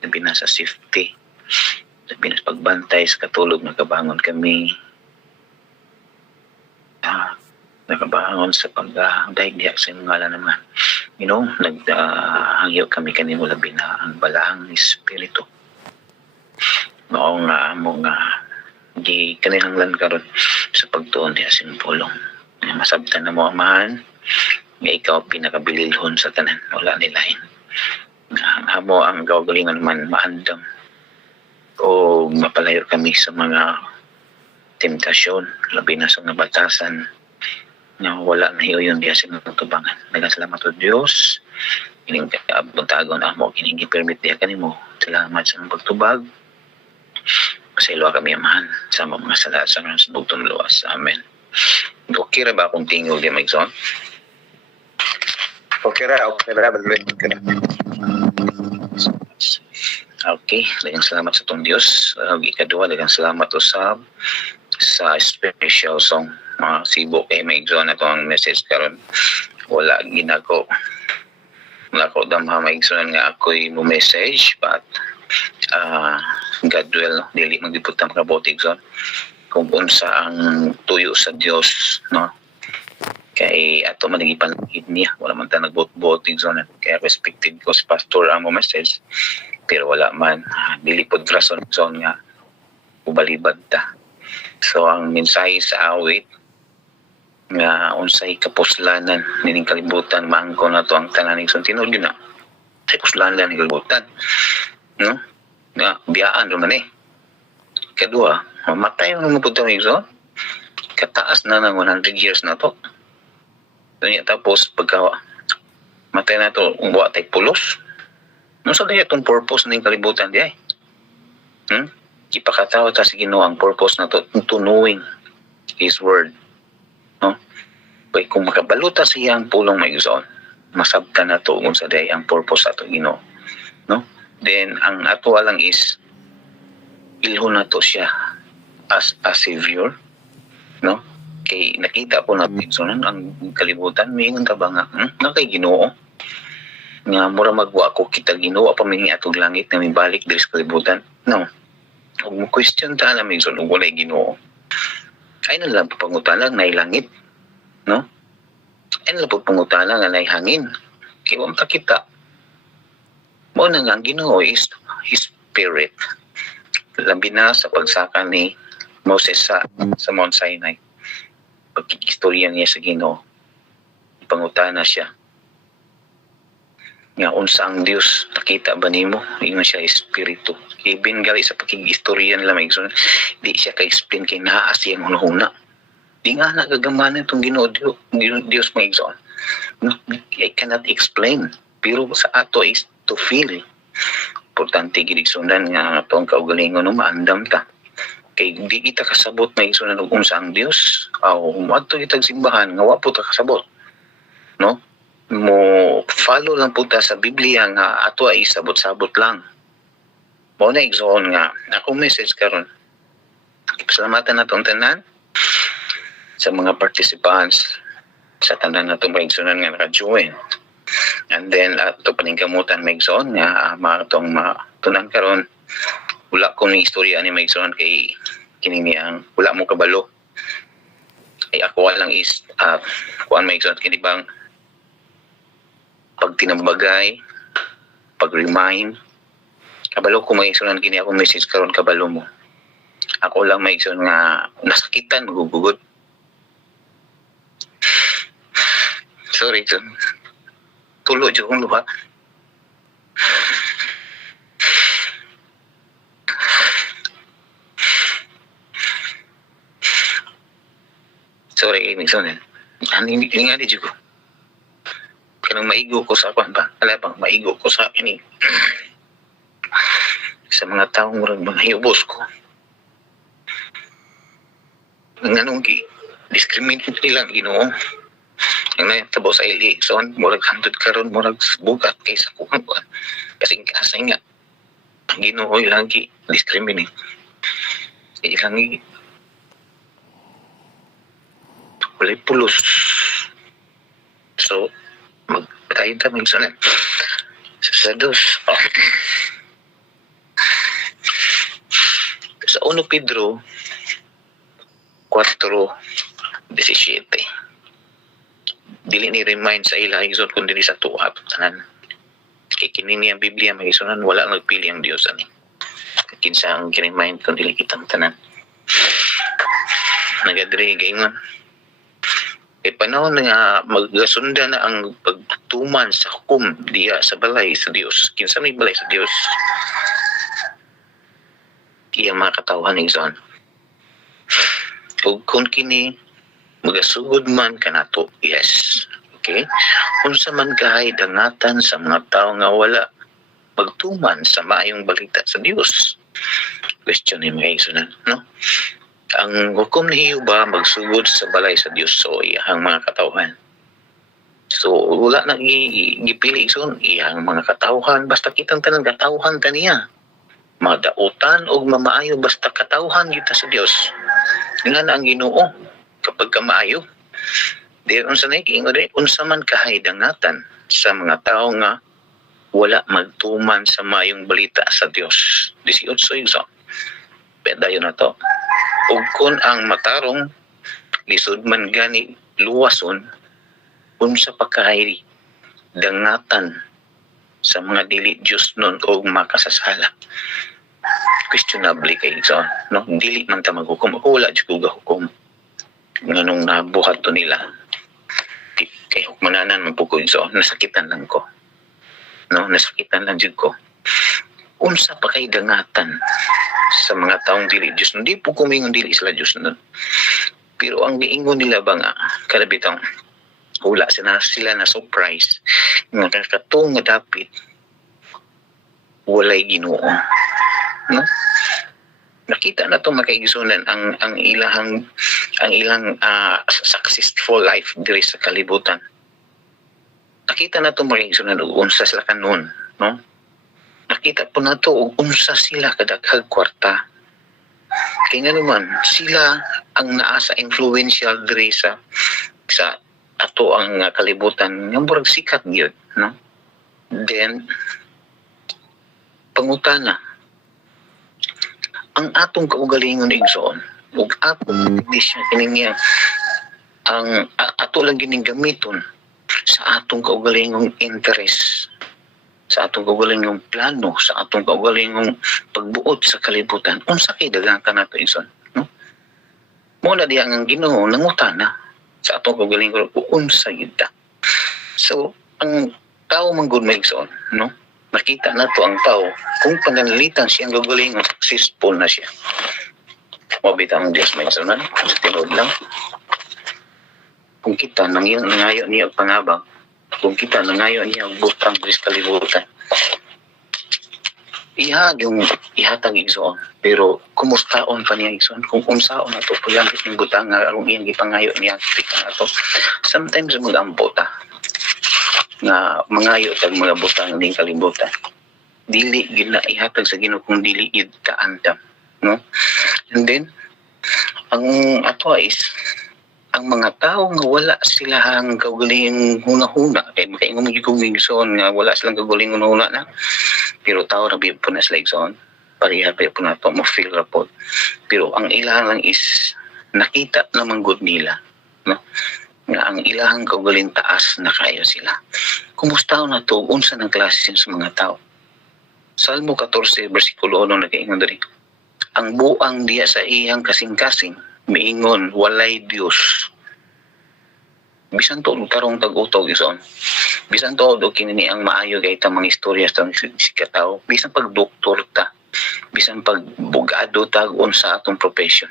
Labi na sa safety. Labi na sa pagbantay sa katulog, nakabangon kami. Nakabangon sa pagdaig diya sa ngalan naman. Naghangyo kami kanimo labi na ang balaang espiritu. Mao nga mo nga di kanihanglan karon sa pagtuon diya simpulong. Masabtan na mo amahan nga ikaw pinakabililhon sa tanan, wala nilain. Amo ang gawgalingan man maandam o mapalayo kami sa mga temptasyon, labi na sa mga batasan na wala na yun diya sa mga tubangan. Nagasalamat o Diyos, ining buntagon amo, ining i-permit diya kanimo. Salamat sa mga pagtubag. Pasaylo kami amahan sa mga salat sa mga bugtong luwas. Amen. Okay ra ba akong tingog di Mike-son? Okay ra. Okay, daghang salamat sa itong Diyos. Ikaduha, daghang salamat usab sa special song. Mga sibo kay Mike-son na ito ang message karon. Wala ginako. Wala ko damha Mike-son nga ako'y mo message, but God will, dili magdiputan ka botig son. Kung unsa ang tuyo sa Dios, no? Kay ato man nagipanagid niya, wala man ta nagbot-botig son. Kaya respected ko sa pastor ang mo message, pero wala man dili pod rason son nga ubalibad ta. So ang mensahe sa awit nga unsay kapuslanan nining kalibutan maangkon na to ang tanan ning tinud yun na. Sa kapuslanan ning kalibutan, no? Nga biyaan ro man eh. Kadua, mamatay mo pud tawig so. Kataas na ng 100 years na to. Dunya tapos pagka matay na to, wa tay pulos. No sa diya tong purpose ning kalibutan di ay. Ipakataw ta sa Ginoo ang purpose na to, to knowing His word. No? Kaya kung makabaluta siya ang pulong may gusto, masabtan na to kung sa day ang purpose sa to Ginoo. No? Then ang ato lang is ilhon na to siya as a savior. No? Kay nakita po natin so ang kalibutan mingon ka ba nga na kay Ginoo nga mura magwa ko kita Ginoo pa mingi atong langit na mibalik diri sa kalibutan. No. Kung mo question ta namin so nung walay Ginoo. Ay na lang pangutana na langit. No? Ay na lang pangutana nga na hangin. Kaya wala kita. Mo na nga ang Ginoo is His Spirit. Labi na sa pagsaka ni Moses sa Mount Sinai. Pagkikistorya niya sa Ginoo, ipangutana siya. nga unsa ang Dios nakita ba nimo ingon siya espiritu even gali sa pakigistorya nila maigsoon di siya ka-explain kay naa siyang hunahuna di nga nagagamanan itong Ginoo Dios maigsoon no? I cannot explain pero sa ato is to feel importante gid sundan nga atong kaugalingon no maandam ta kay di kita kasabot maigsoon og unsa ang Dios aw adto kita simbahan nga wa po ta kasabot no mo follow lang po ta sa Biblia nga ato ay sabot-sabot lang. Mo na igsoon nga akong message karon. Pasalamatan natong tanan sa mga participants sa tanan natong paigsunan nga naka-join. And then ato paningkamutan maigsoon nga matong matunan karon wala ko ni istorya ni maigsoon kay kini niyang wala mo kabalo. Ay ako lang is kuan maigsoon kini bang pag tinambagay, pag-remind, kabalo ko maigsunan kini akong message karon kabalo mo. Ako lang maigsunan nga nasakitan magugugod. Sorry, tulo dyan kong luha. Sorry, maigsunan. Hindi nga di dyan ko. Kanang maigo ko sa kwan ba? Alabang maigo ko sa ini. Sa mga taong murag mga hiubos ko. Nganong discriminate nilang Ginoo. Ang nayatabo sa ili. So, murag 100 karon murag bugat kaysa kuhan ko. Kasing nga. Ang Ginoo ilang discriminate. Ilang walay pulos. So, magpatayin ta magsunan sa dos sa 1 Pedro 4:17 dili ni remind sa ila igsoon kundi sa tuwa tanan kay kini niya Biblia magisunan wala nagpili ang Dios ani kinsa ang remind kundi dili kitang tanan nagadre gaingon panahon nga magasunda na ang pagtuman sa hukom diya sa balay sa Dios. Kinsa may balay sa Dios? Iya mga katawhan igsoon. Ug kung kini magasugod man kanato, yes. Okay? Unsa man kahay dangatan sa mga tao nga wala magtuman sa maayong balita sa Dios. Question ni mga igsoon, no? Ang hukom ni Jehova magsugod sa balay sa Dios so iyang mga katawhan. So wala na gipili so iyang mga katawhan basta kitang tanan katawhan kaniya. Madautan og mamaayo basta katawhan kita sa Dios. Nga na ang Ginoo kapag ka maayo. Di unsa nay kiingon unsa man kahay dangatan sa mga tawo nga wala magtuman sa maayong balita sa Dios. 18 igsoon. Pedayon na to. Ug kun ang matarong lisod man gani luwason unsa pa kahay dangatan sa mga dili Dios nun og makasasala. Questionable kay igsoon, no? Dili man ta maghukom o wala jud ko hukom. Nganong nabuhat to nila. Kay hukmananan man po ko igsoon, nasakitan lang ko. No, nasakitan lang jud ko. Unsa pa kay dangatan sa mga taong dili Diyos nun. Di po kumingon dili sila Diyos nun. Pero ang giingon nila ba nga, kalabitang wala sila na surprise nga kakatong nga dapit walay Ginoo. No? Nakita na to makaigsunan ang ilang successful life diri sa kalibutan. Nakita na to makaigsunan unsa sila kanon, no? Nakita po na to unsa sila kadaghag kwarta. Kaya nga naman, sila ang naa sa influential diri sa ato ang kalibutan nga murag sikat gyud, no? Then pangutana ang atong kaugalingon igsoon ug atong mission kini ang ato lang gining gamiton sa atong kaugalingong interest, sa atong kaugalingong plano, sa atong kaugalingong pagbuot sa kalibutan. Unsa kay daghang kanato igsoon, no? Mo na diha ang Ginoo nangutana sa atong kaugalingong unsa gyud ta. So ang tao man gud maigsoon, no? Nakita na to ang tao kung pananalitan siyang gagalingon, successful na siya. Mabita ang Diyos maigsoon na sa tinuod lang. Kung kita nangayo niya ang pangabang, kung kita nangayo niya ang butang sa kalibutan, ihatag igsoon. Pero kumustaon pa niya igsoon? Kung unsaon na ito, paglamit ng butang nga ang iyang gipangayo niya, na ito. Sometimes mag-ampo ta nga mangayo tag mga butang ng kalibutan. Dili yun na ihatag sa Ginoo kung dili yun kaandam. No? And then, ang ato is, ang mga tao nga wala sila hang kagaling huna-huna, kaya makaingon mo yung igsoon nga wala silang kagaling huna-huna na, pero tao na biyod po na sila igsoon, pariha po na ito, ma-feel na po. Pero ang ilang lang is, nakita naman good nila, no? Nga ang ilahang kagaling taas na kayo sila. Kumusta na ito, unsa ng klase sa mga tao? Salmo 14, versikulo 1, nag-iingon dali. Ang buang diya sa iyang kasing-kasing, miingon, walay Diyos. Bisan to, tarong tag-utog ison. Bisan to, do kinini ang maayo kay ta mga istorya sa sikataw. Bisan pag doktor ta, bisan pag bugado ta sa atong profession.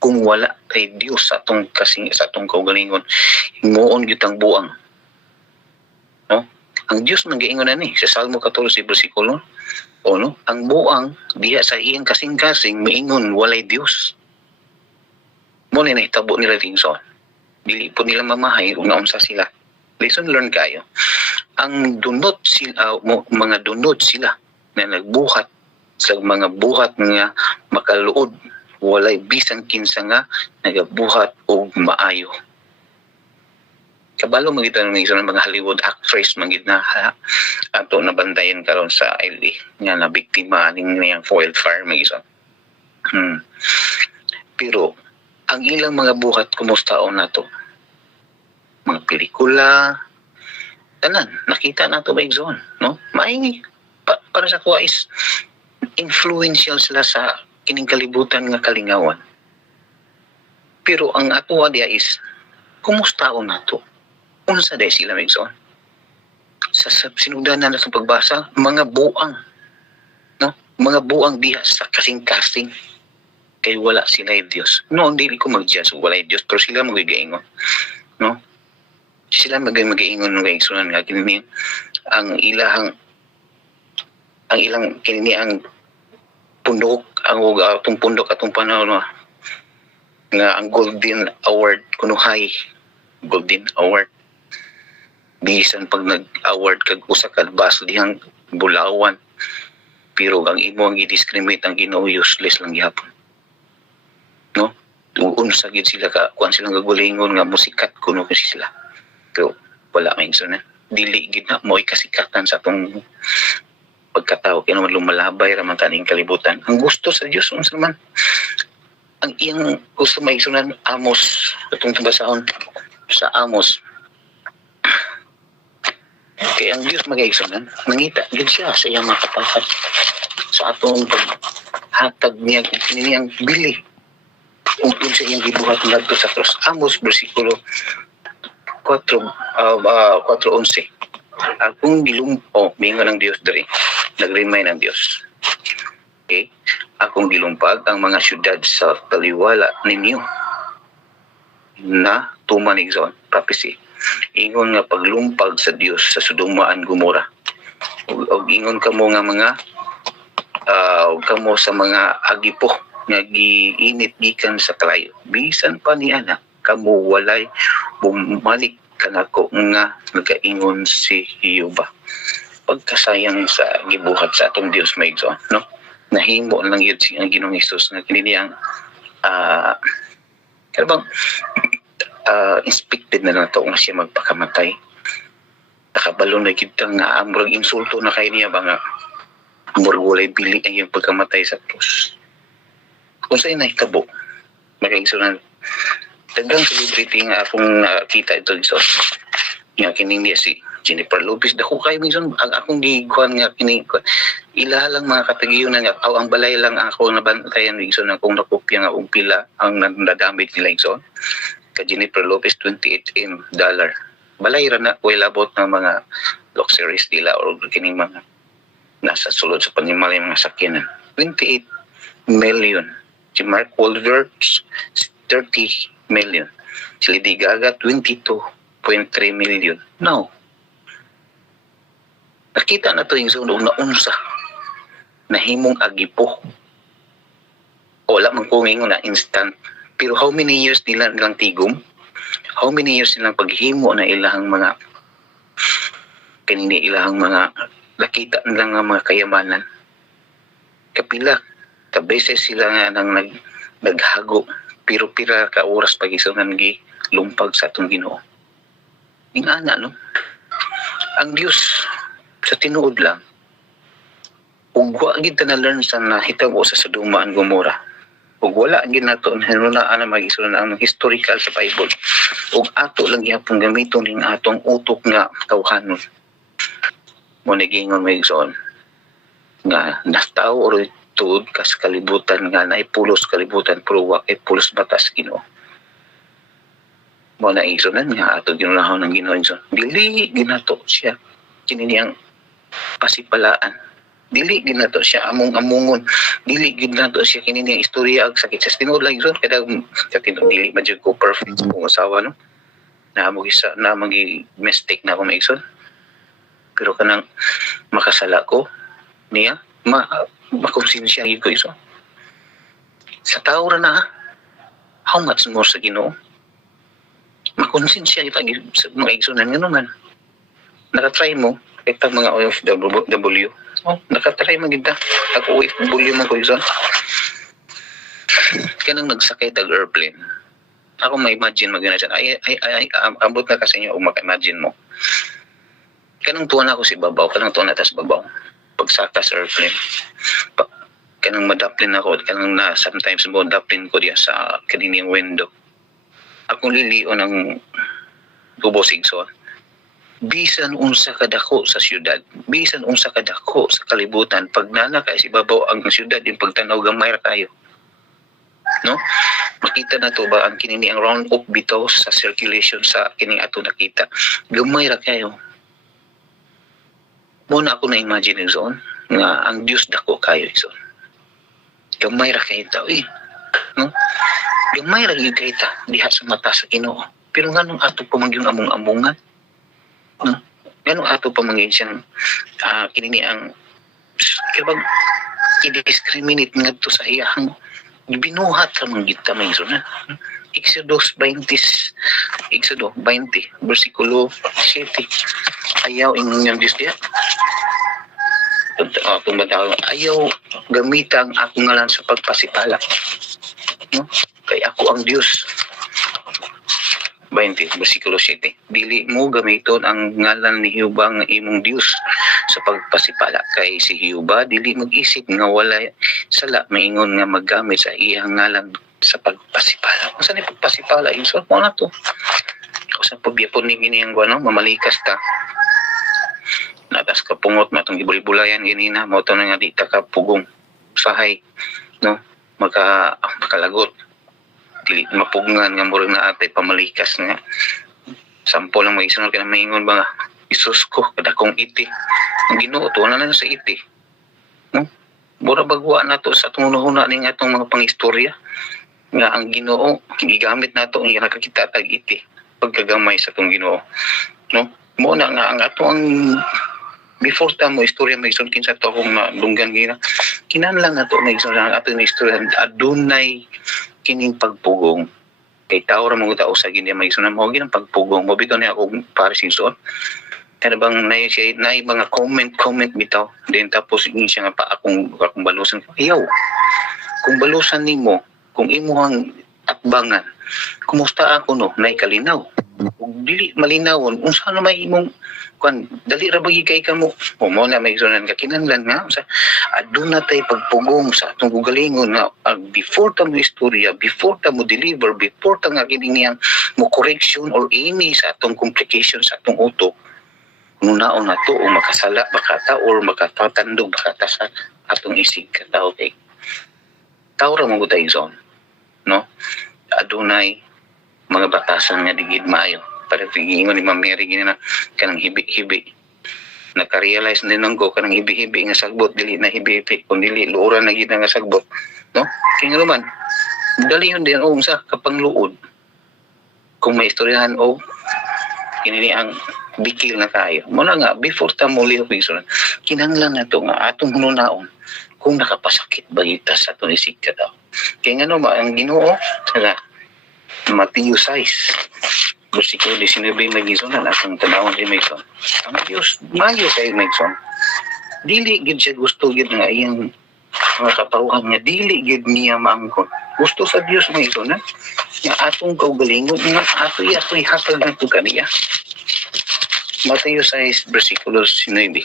Kung wala kay Dios sa atong kasing sa atong kaugalingon, himuon gyud ang buang. No? Ang Dios man giingon ani sa Salmo 14 bersikulo 1, ang buang diha sa iyang kasing-kasing miingon walay Dios. Mo ni nahitabo nila tingson. Dili po nila mamahay kung naunsa sila. Lesson learn kayo. Ang dunot sila, mga dunot sila na nagbuhat sa mga buhat nga makaluod, walay bisan kinsa nga nagabuhat og maayo. Kabalo magita ng isang mga Hollywood actress magid na ato nabantayan karon sa LA nga na biktima aning niyang foil fire magison. Pero ang ilang mga buhat kumustaon nato? Mga pelikula, tanan, nakita nato ba igsoon, no? Maing para sa kuha is influential sila sa kining kalibutan nga kalingawan. Pero ang ato diya is kumustaon nato? Unsa day sila igsoon? Sa sinugdanan na sa pagbasa, mga buang, no? Mga buang diha sa kasing-kasing kay wala sila ay Diyos. No, hindi ko mag-judge wala ay Diyos, pero sila magigaingon. No? Sila magigaingon ng kaigsunan nga kinini ang ilang kinini ang pundok, ang atong pundok atong panahon nga ang Golden Award kunuhay. Golden Award. Bisan pag nag-award kag usa ka baso dihang bulawan. Pero ang imo ang i-discriminate ang Ginoo useless lang gyapon. No? Unsa gid sila ka kuan silang gagulingon nga musikat kuno kasi sila. Pero wala may na. Dili gid na mo'y kasikatan sa atong pagkatao kaya naman lumalabay raman taning kalibutan. Ang gusto sa Dios unsa man ang iyang gusto maigsunan Amos atong basahon sa Amos. Kaya ang Dios magaigsunan nangita gid siya sa iyang makapahat sa atong paghatag niya kini ang bili ungtod sa iyang gibuhat ngadto sa cross. Amos bersikulo 4:11. Akong gilumpo, mingon ng Dios diri. Nag-remind ng Dios. Okay? Akong gilumpag ang mga syudad sa taliwala ninyo na tumanigson. Prophecy. Ingon nga paglumpag sa Dios sa Sodoma and Gomora. O ingon kamo nga mga kamo sa mga agipo nga giinit gikan sa kalayo. Bisan pa ni ana kamo walay bumalik kanako nga nagaingon si Jehova. Pagkasayang sa gibuhat sa atong Dios maigsoon, no? Nahimo lang yun ang Ginoong Hesus nga kini ang karabang inspected na nato nga siya magpakamatay. Nakabalo na kita nga amurag insulto na kay niya ba nga amurag walay bili ang iyang pagkamatay sa krus. Kung sa'yo nahitabo, magaigsunan tagang celebrity nga akong nakita ito Diyos. Nga kining niya si Jennifer Lopez. Dako kayo minsan ang akong giguan nga kining ila lang mga katagiyunan nga ang balay lang ako nabantayan Diyos akong nakopya nga og pila ang nadamit nila Diyos. Ka Jennifer Lopez $28M. Balay ra na ko ilabot ng mga luxuries nila or kining mga nasa sulod sa panimalay mga sakyanan. 28 million. Si Mark Wahlberg, 30 million. Si Lady Gaga, 22.3 million. Now, nakita na ito yung zone na unsa na himong agipo. Wala man kung ingon na instant. Pero how many years nilang tigom? How many years nilang paghimo na ilahang mga kanini ilahang mga nakita nilang mga kayamanan? Kapila, kabeses sila nga nang naghago. Pero pira ka oras pag-isunan gi lumpag sa atong Ginoo. Ingana, no? Ang Dios sa tinuod lang, ug wa gid ta na-learn sa nahitabo sa Sodoma and Gomora. Ug wala gid nato na ana mag-isunan ang historical sa Bible. Ug ato lang gyapon gamiton ning atong utok nga tawhanon. Mo nagingon may igsoon nga nastaw or tuod kas kalibutan nga naipulos kalibutan pero wa kay pulos batas Ginoo. Mo na igsoon nga ato ginunahon ng Ginoo igsoon. Dili ginato siya kini niyang pasipalaan. Dili gid nato siya among-amungon. Dili gid nato siya kini niyang istorya ag sakit sa tinuod lang igsoon kada sa tinuod dili man jud ko perfect sa kong asawa no. Na mo gisa na magi mistake na ako maigsoon. Pero kanang makasala ko niya makonsensya gid ko iso. Sa tao ra na how much more sa Ginoo? Makonsensya gid sa mga igsunan nga naman. Nakatry mo ito mga OFW. Oh, nakatry magid ta. Ako OFW man ko igsoon. Kanang nagsakay tag airplane. Ako ma-imagine magina siya. Ay, ambot na kasi niyo maka-imagine mo. Kanang tuwa na ako si babaw, kanang tuwa na tas babaw. Pagsaka sa airplane. Kanang madaplin ako, kanang na sometimes mo daplin ko diya sa kanining window. Akong lilion ng Gubos Igsoon. Bisan unsa kadako sa syudad, bisan unsa kadako sa kalibutan, pag nanakay si babaw ang syudad, yung pagtanaw gamay ra kayo. No? Makita na to ba ang kinini ang round up bitaw sa circulation sa kining ato nakita. Gamay ra kayo. Muna ako na imagine Igsoon nga ang Dios dako kayo Igsoon. Gamay ra kayo tao no? Gamay ra gyud kayo ta diha sa mata sa Ginoo. Pero nganong ato pamangyong among-amungan? No? Ganun ato pa mga siyang kinini ang kapag i-discriminate nga to sa iyahang binuhat sa mga gita may iso na. Exodus 20 versikulo 7 ayaw inyong Diyos diya. Ayaw gamitang akong ngalan sa pagpasipala. No? Kaya ako ang Diyos. 20, versikulo 7. Dili mo gamiton ang ngalan ni Jehovah nga imong Dios sa pagpasipala. Kay si Jehovah dili mag-isip nga wala sala maingon nga maggamit sa iyang ngalan sa pagpasipala. Kung saan pagpasipala, so mo na to. Kung saan pabyapon ni giniyang ano, mamalikas ta. Natas ka pungot matong gibuli-bulayan ginina, mo to nga di ta ka pugong sahay, no? Makalagot. Dili mapugngan nga murag na atay pamalikas nga sampo lang magisunod ka na maingon ba nga Isus ko kada kong iti ang Ginoo to na lang sa iti no mura bagwa nato sa atong una ning atong mga pangistorya nga ang Ginoo gigamit nato nga nakakita tag iti pagkagamay sa atong Ginoo no mo na nga ang atong before ta mo istorya maigsoon kinsa to akong lunggan gina kinahanglan nato maigsoon ang atong istorya adunay kining pagpugong kay tao ra mga tao sa gindi maigsoon mo ginang pagpugong mo bitaw niya ako para sigsoon kada bang nay mga comment bitaw then tapos siya nga pa akong balusan ayaw kung balusan nimo kung imuhang atbangan kumusta ako no nay kalinaw kung dili malinawon unsa na may imong kan dali ra bagi kay kamo mo na may sunan ka kinahanglan nga sa aduna tay pagpugong sa atong gugalingon nga before ta mo istorya before ta mo deliver before ta nga kiniyang mo correction or any sa atong complication sa atong utok nunaon nato o makasala bakata or makatatandog bakata sa atong isig ka tao kay tao ra mo gutay zone no adunay mga batasan nga digid maayo para gingon ni Ma'am Mary gina kanang hibi-hibi naka-realize din ko kanang hibi-hibi nga sagbot dili na hibi-hibi kun dili luoran na gid nga sagbot, no? Kaya nga naman dali yun din og sa kapangluod kung may istoryahan o kinini ang bikil na kayo. Muna nga, before ta muli Igsoon, kinahanglan na ito nga atong hununaon kung nakapasakit ba kita sa itong isikat daw. Kaya nga naman, ang Ginoo na Matthew 6, versikulo 19 may Igsoon, atong tanawon si Igsoon. Ang Diyos, mayo kay Igsoon. Dili gid siya gusto gid nga iyang mga kapauhan nga dili gid niya maangkon. Gusto sa Dios mga ito na nga atong kaugalingon nga ato hatag na ito kaniya. Mateo 6 versikulo 19.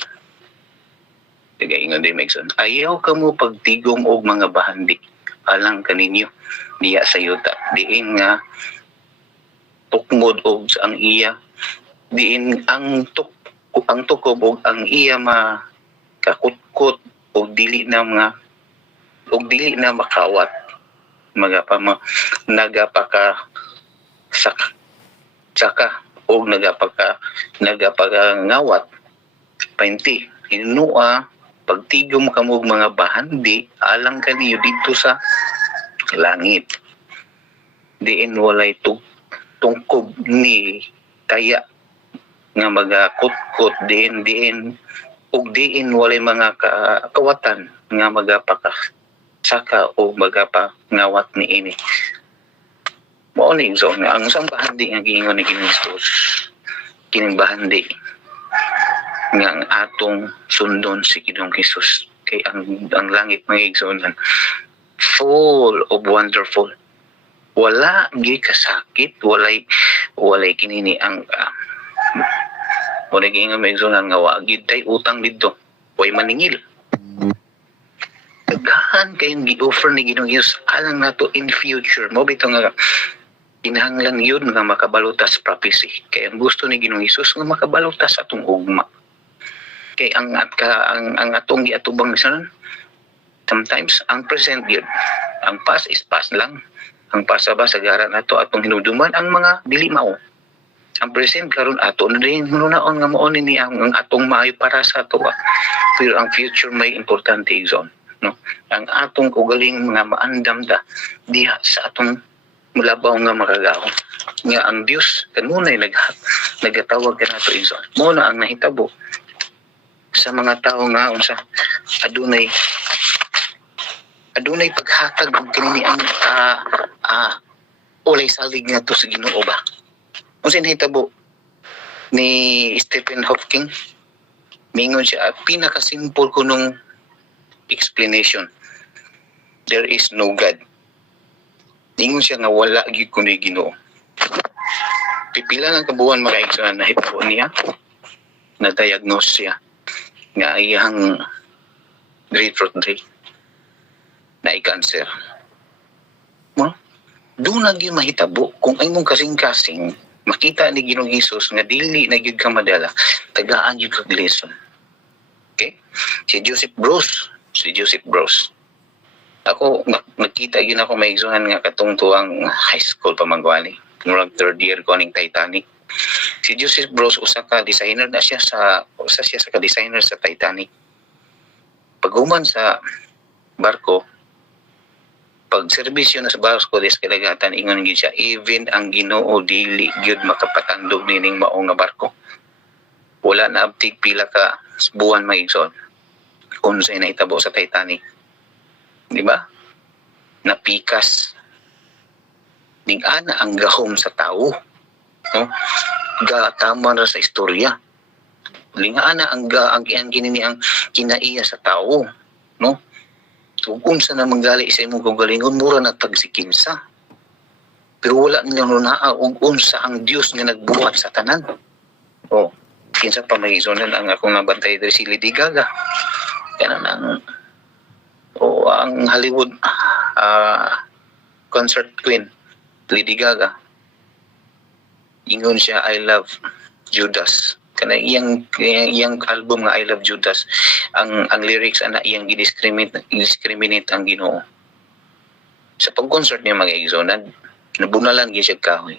Tagaingon din Megson. Ayaw ka mo pagtigom og mga bahandi alang kaninyo niya sa yuta. Diin nga tukmod og ang iya diin ang tukob og ang iya makakutkot og dili na makawat nagapaka saka o nagapaka ngawat painti inua pagtigom kamo mga bahandi alang kaniyo dito sa langit diin walay tungkob ni kaya nga magakutkot diin ug diin walay mga kawatan nga magapaka saka o magapangawat ni ini. Mao ni Igsoon nga ang isang bahandi nga giingon ni Kristus kining bahandi nga ang atong sundon si Ginoong Hesus kay ang langit mga Igsoon full of wonderful. Wala gi kasakit, walay kinini ang wala giingon mga Igsoon nga wagid tay utang didto, way maningil. Daghan kayong gi-offer ni Ginoong Hesus alang nato in future. Mo bitaw nga kinahanglan yun nga makabalutas prophecy. Kaya ang gusto ni Ginoong Hesus nga makabalutas atong ugma. Kay ang atong giatubang misan sometimes ang present yun. Ang past is past lang. Ang past ba sa garan nato atong hinuduman ang mga dili mao. Ang present karon ato na rin hunaon nga mao ni ang atong maayo para sa ato. Pero ang future may importante Igsoon. No? Ang atong kugaling mga maandam da diha sa atong mulabaw nga makagaon. Nga ang Dios kanunay nagatawag kanato Igsoon. Mo na ang nahitabo sa mga tao nga unsa adunay paghatag og kini ang ulay salig nga to sa Ginoo ba. Unsa nahitabo ni Stephen Hawking? Mingon siya pinaka-simple kunong explanation. There is no God. Ingon siya nga wala gyud kundi Ginoo. Pipila ng kabuan mga Igsoon na hitabo niya na diagnose siya nga iyang grapefruit na i-cancer. Doon na gyud mahitabo kung ay mong kasing-kasing makita ni Ginoong Hesus nga dili na gyud ka madala, tagaan gyud kag lesson. Okay? Si Joseph Broz. Ako, nakita yun ako may Igsoon nga katungtuang high school pamangwali. Murag third year ko aning Titanic. Si Joseph Broz, usa siya sa ka-designer sa Titanic. Pag-uman sa barko, pag serbisyo na sa barko des kadagatan, ingon gyud siya, even ang Ginoo dili gyud makapatandog nining mao nga barko. Wala na abtig pila ka buwan may Igsoon. Unsay nahitabo sa Titanic. Di ba? Napikas. Ning ana ang gahom sa tao. No? Tama na sa istorya. Ning ana ang kinini ang kinaiya sa tao. No? Ug unsa na manggali sa imong kagalingon mura na tag si kinsa. Pero wala nilang naa ug unsa ang Dios nga nagbuhat sa tanan. Oh, kinsa pa may Igsoon ang akong nabantay diri si Lady Gaga. Kaya ang Hollywood concert queen Lady Gaga, ingon siya I love Judas. Kana iyang album nga I love Judas, ang lyrics ana iyang discriminate ang Ginoo. Sa pag-concert niya mga Igsoon, nabunalan gyud siya kahoy.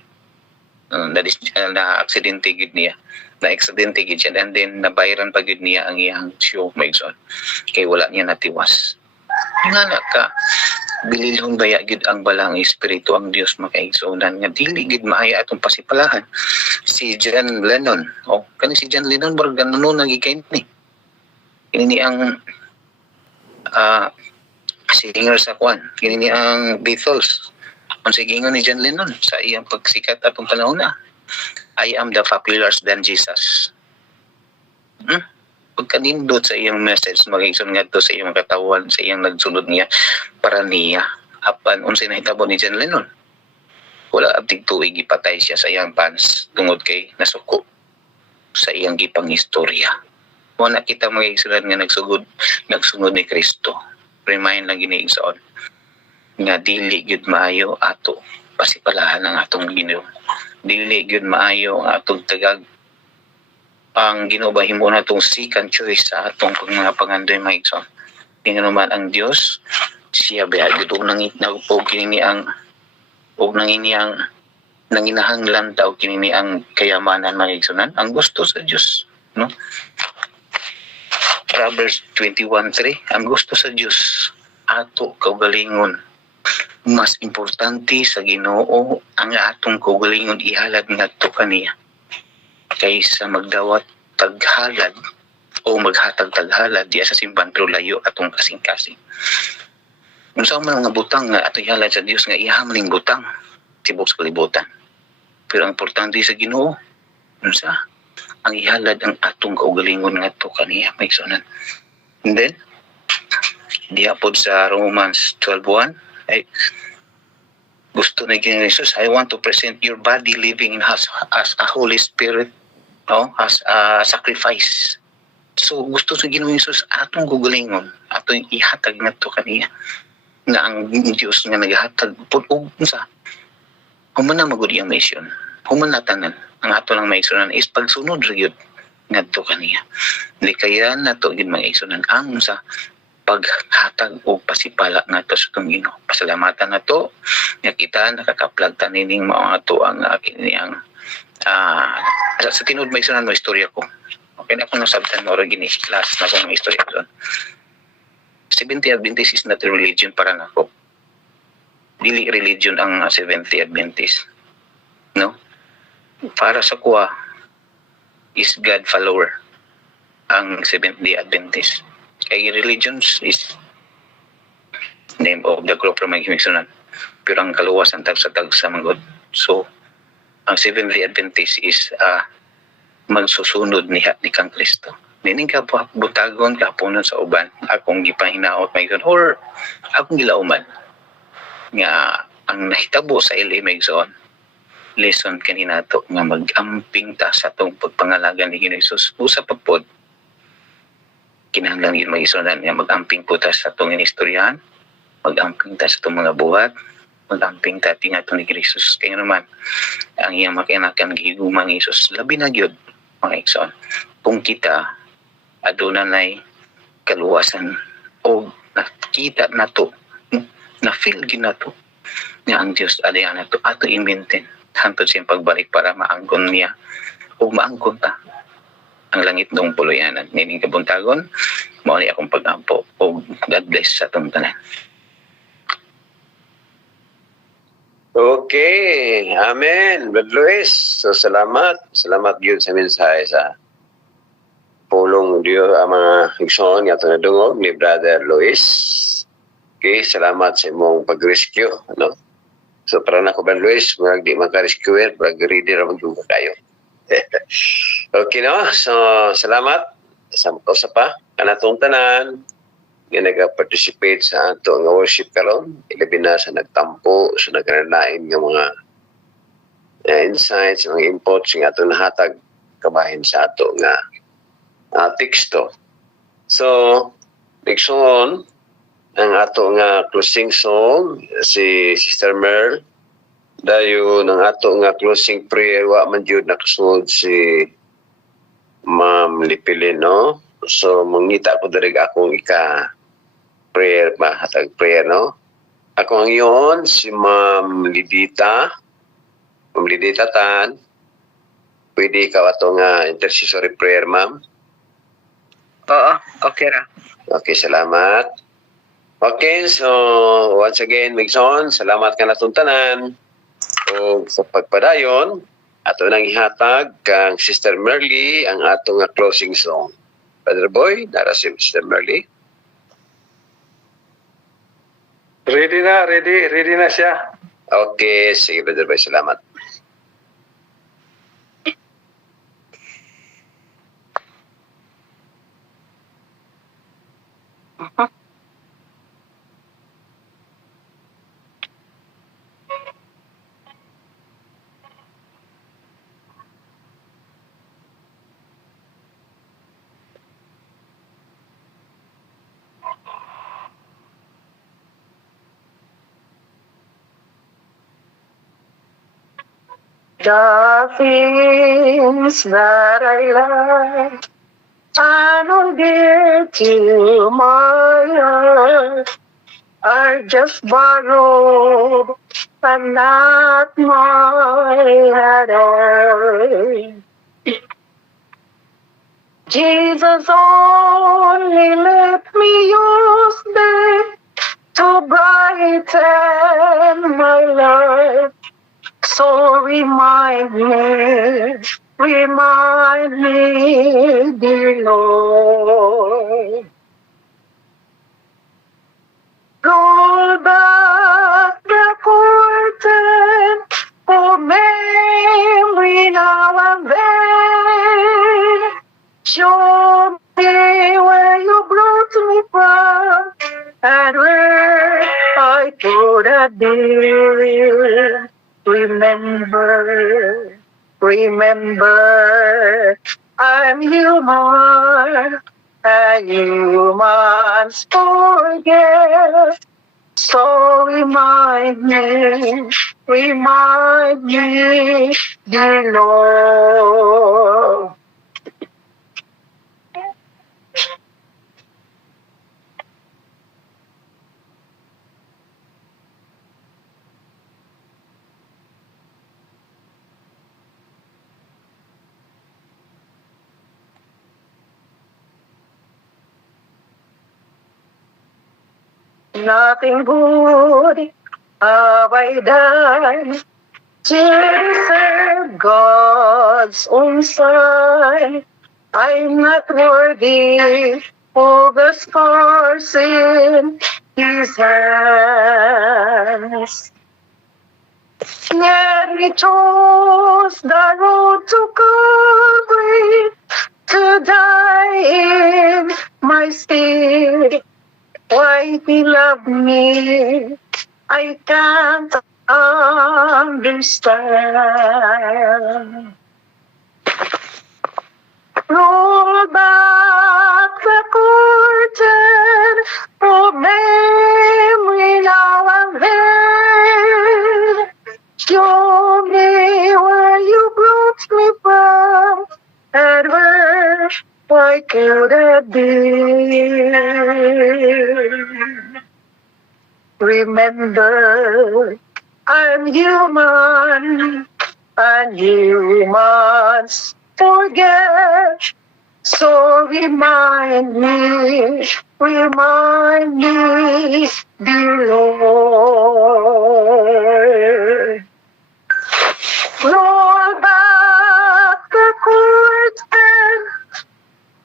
na aksidente gid niya, na aksidente gid siya, and then nabayaran pa gid niya ang iyang show maigsoon kay wala niya natiwas. Nga ka bililhon baya gid ang balang espiritu ang Dios makaigsunan nga dili gid maaya atong pasipalahan. Si John Lennon, kani si John Lennon murag ganon nagikain ni kini ang singer sa kwan, kini ang Beatles. Ang sigingon ni John Lennon sa iyang pagsikat atong panahon na, I am the popular than Jesus. Pagkanindot sa iyang message, magiging nga to sa iyang katawan, sa iyang nagsunod niya para niya. Apan, unsay nahitabo ni John Lennon. Wala abdig tuig ipatay siya sa iyang fans tungod kay nasuko sa iyang gipang istorya. Wala kita magiging nga nagsunod ni Kristo. Remind lang giniigsoon nga dili gyud maayo ato pasipalahan ang atong Ginoo. Dili gyud maayo ang atong tagag ang Ginoo ba himo natong second choice sa atong mga pangandoy maigsoon. Tingnan naman ang Dios, siya ba gyud og kini ang nanginahanglan daw kini ang kayamanan maigsoon. Ang gusto sa Dios, no? Proverbs 21:3, ang gusto sa Dios ato kaugalingon. Mas importante sa Ginoo ang atong kaugalingon ihalad ngadto kaniya kaysa magdawat taghalad o maghatag taghalad diya sa simbahan pero layo atong kasing-kasing. Unsa man nga butang nga ato ihalad sa Dios nga iha maning butang tibok sa kalibutan. Pero ang importante sa Ginoo unsa ang ihalad ang atong kaugalingon ngadto kaniya maigsunan. And then diha pod sa Romans 12:1 ay gusto na Ginoo Jesus, I want to present your body living as a Holy Spirit, as a sacrifice. So gusto sa Ginoo Jesus atong gugalingon, atong ihatag ngadto kaniya nga ang Dios nga nagahatag pud og unsa human na magud iyang mission, human na tanan ang ato lang maigsunan is pagsunod ra gyud ngadto kaniya. Di kaya nato gid maigsunan ang unsa paghatag o pasipala nga to sa itong Ginoo. Pasalamatan na to nga kita nakakaplag tanining mao ato ang kiniyang sa tinud may sunan mo istorya ko. Okay na akong nasabtan mo rin last na kong istorya doon. Seventh-day Adventist is not a religion para nako. Dili religion ang Seventh-day Adventist. No? Para sa kuha is God follower ang Seventh-day Adventist. Kaya religions is name of the group from my himigsunan. Pero ang kaluwasan tag sa manggod. So, ang Seventh-day Adventist is magsusunod ni kang Kristo. Nining ka butagon kapunon sa uban. Akong gipahinaot maigsoon or akong gilauman. Nga ang nahitabo sa LA maigsoon. Lesson kanina to nga mag-amping ta sa itong pagpangalagan ni Ginoo Jesus. Usa pa pod kinahanglan yun mag-isunan nga mag-amping po ta sa itong inistoryahan, mag-amping ta sa itong mga buhat, mag-amping ta tingatong ni Jesus. Kaya naman, ang iyang makinakan gihigumang Jesus, labi na yun, mga ikson. Kung kita, adunan ay kaluwasan o nakita na to, na-feel na to, nga ang Diyos alayan na to, ato imbenten, hantod siyang pagbalik para maanggon niya, o maanggon ta ang langit ng puluyanan. Nining kabuntagon, mao ni akong pagampo o God bless sa atong tanan. Okay, amen. Brother Luis, so salamat gyud sa mensahe sa pulong Diyo ang mga igsoon nga itong nadungog ni Brother Luis. Okay, salamat sa imong pag-rescue. Ano? So para na ko, Brother Luis, mga di maka-rescuer, pag-reader ang mag-duga kayo. Okay, no? So, salamat sa mga pa. Kanatong tanan, nga nag-participate sa ato nga worship karon, ilabi na sa nagtampo, sa nagranain nga mga insights, mga inputs nga ato nahatag kabahin sa ato nga teksto. So, next song, ang ato nga closing song, si Sister Merle, dayo ng ato nga closing prayer, wa man jud nakasunod si Ma'am Lipilin, no? So, mangita ko direk akong prayer, hatag prayer, no? Ako ang iyon, si Ma'am Lidita, Pumliditatan, pwede ka atong intercessory prayer, ma'am. Oo, okay ra. Okay, salamat. Okay, so once again, Migson, salamat ka na tanan. O sa pagpadayon, ato nang ihatag kang Sister Merly ang ato nga closing song. Brother Boy, nara si Sister Merly. Ready na siya. Okay, sige Brother Boy, salamat. The things that I love and hold dear to my heart are just borrowed and not my own. Jesus only let me use them to brighten my life. So remind me, dear Lord. Roll back the curtain for memory now and then. Show me where you brought me from and where I could have been. Remember, I'm human, and humans forget. So remind me, dear Lord. Nothing good have I done to deserve God's own son. I'm not worthy of the scars in His hands. Yet He chose the road to Calvary to die in my stead. Why He loved me, I can't understand. Roll back the curtain for memory now and then. Show me where you brought me from and where I could have been. Remember, I'm human, and humans forget. So remind me, dear Lord. Roll back the curtain,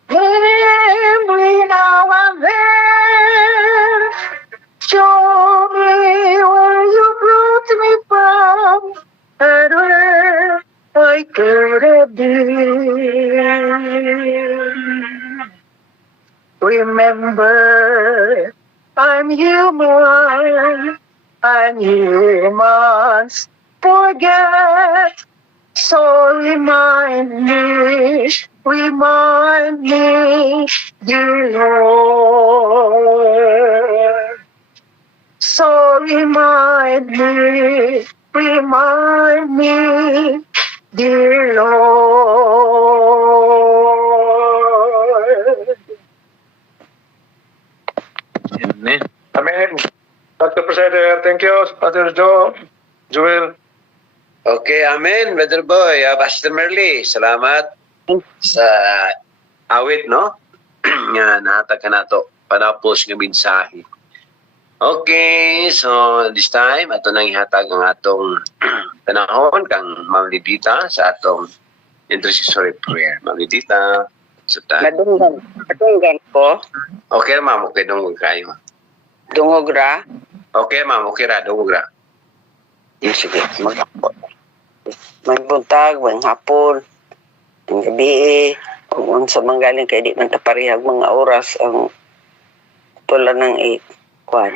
memory now and then. Show me where you brought me from and where I could have been. Remember, I'm human, and humans forget. So remind me, dear Lord. So remind me, dear Lord. Amen. Amen. Dr. Presider, thank you. Pastor Joel. Okay, amen, Brother Boy. Pastor Merly, salamat sa awit, no? Nga nahatag ka na to. Panapos ng mensahe. Okay, so this time, ato nang ihatag ang atong panahon kang Ma'am Lidita sa atong intercessory prayer. Ma'am Lidita, sa Madunggan ko. okay, ma'am, okay, dungog kayo. Dungog ra. Okay, ma'am, okay ra, dungog ra. Sige, may buntag, may hapon, ang gabi, kung sa manggaling kay di man taparihag mga oras ang tula ng kwan.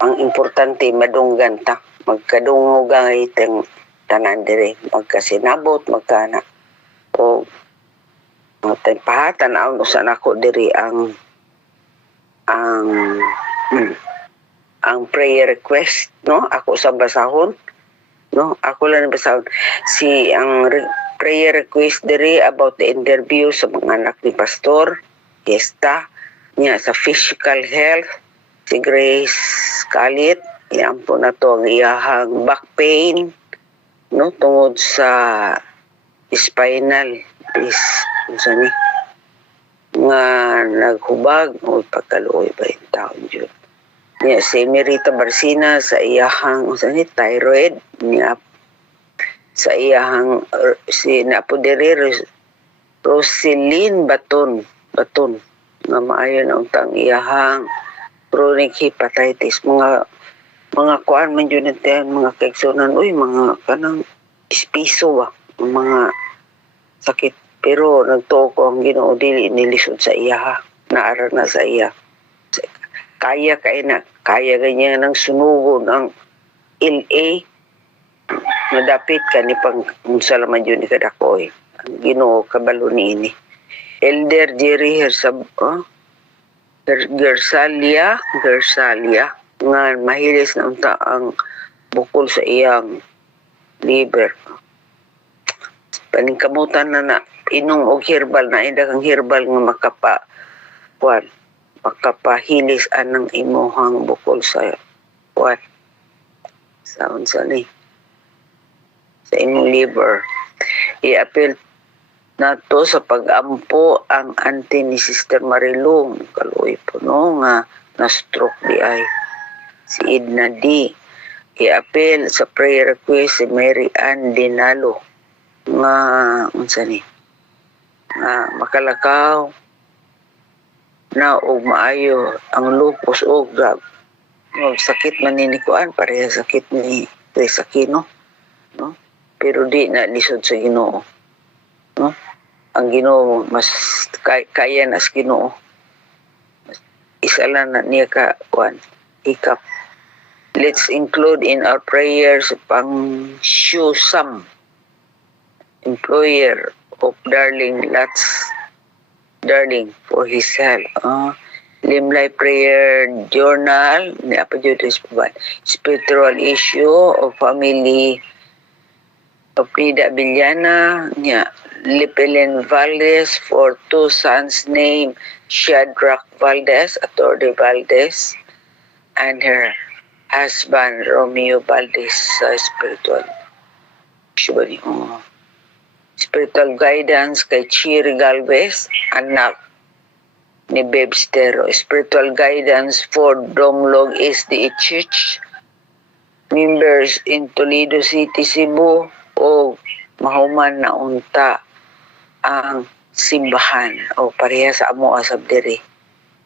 Ang importante madunggan ta, magkadungog ang itong tanan dire, magkasinabot, magkana. O matay pahatan ang usan ako diri ang prayer request, no? Ako sa basahon. No, ako lang basahon. Prayer request diri about the interview sa mga anak ni Pastor Fiesta niya sa physical health si Grace Kalit. Yan po na to ang iyahang back pain, no, tungod sa spinal ni nga naghubag o pagkaluoy ba yung taon dyan. Niya si Merita Barcina sa iyahang thyroid niya sa iyahang si napodere Roselyn Baton nga maayo na untang iyahang chronic hepatitis mga kuan man yun natin mga kaigsunan mga kanang espiso ba mga sakit pero nagtuo ko ang Ginoo dili nilisod sa iya naara na sa iya kaya ganyan ng sunugon ang LA madapit ka ni pang salaman yun ni kadakoy ang Ginoo kabalo niini Elder Jerry Gersalia nga mahilis na unta ang bukol sa iyang liver paningkamutan na inom og herbal na kang herbal nga makapahilis anang imuhang bukol sa sa imong liver i-appeal nato sa pag-ampo ang auntie ni Sister Marilong kaluoy po no nga na-stroke di ay si Edna D. I-appeal sa prayer request si Mary Ann Dinalo nga makalakaw na og maayo ang lupus og sakit man ni kuan pareha sakit ni Teresa Aquino, no? Pero di na lisod sa Ginoo, no? Ang Ginoo mas kaya na sa Ginoo. Isa lang na niya ka kuan hikap. Let's include in our prayers pang Shusam, employer of Darling for his health. Limlay prayer journal ni Apajutis spiritual issue of family of Nida Villana niya Lipelin Valdez for two sons named Shadrach Valdez, Attorney Valdez, and her husband Romeo Valdez sa spiritual guidance kay Chiri Galvez, anak ni Bebstero. Spiritual guidance for Domlog SDA Church members in Toledo City, Cebu o mahuman na unta ang simbahan o pareha sa amo asab diri.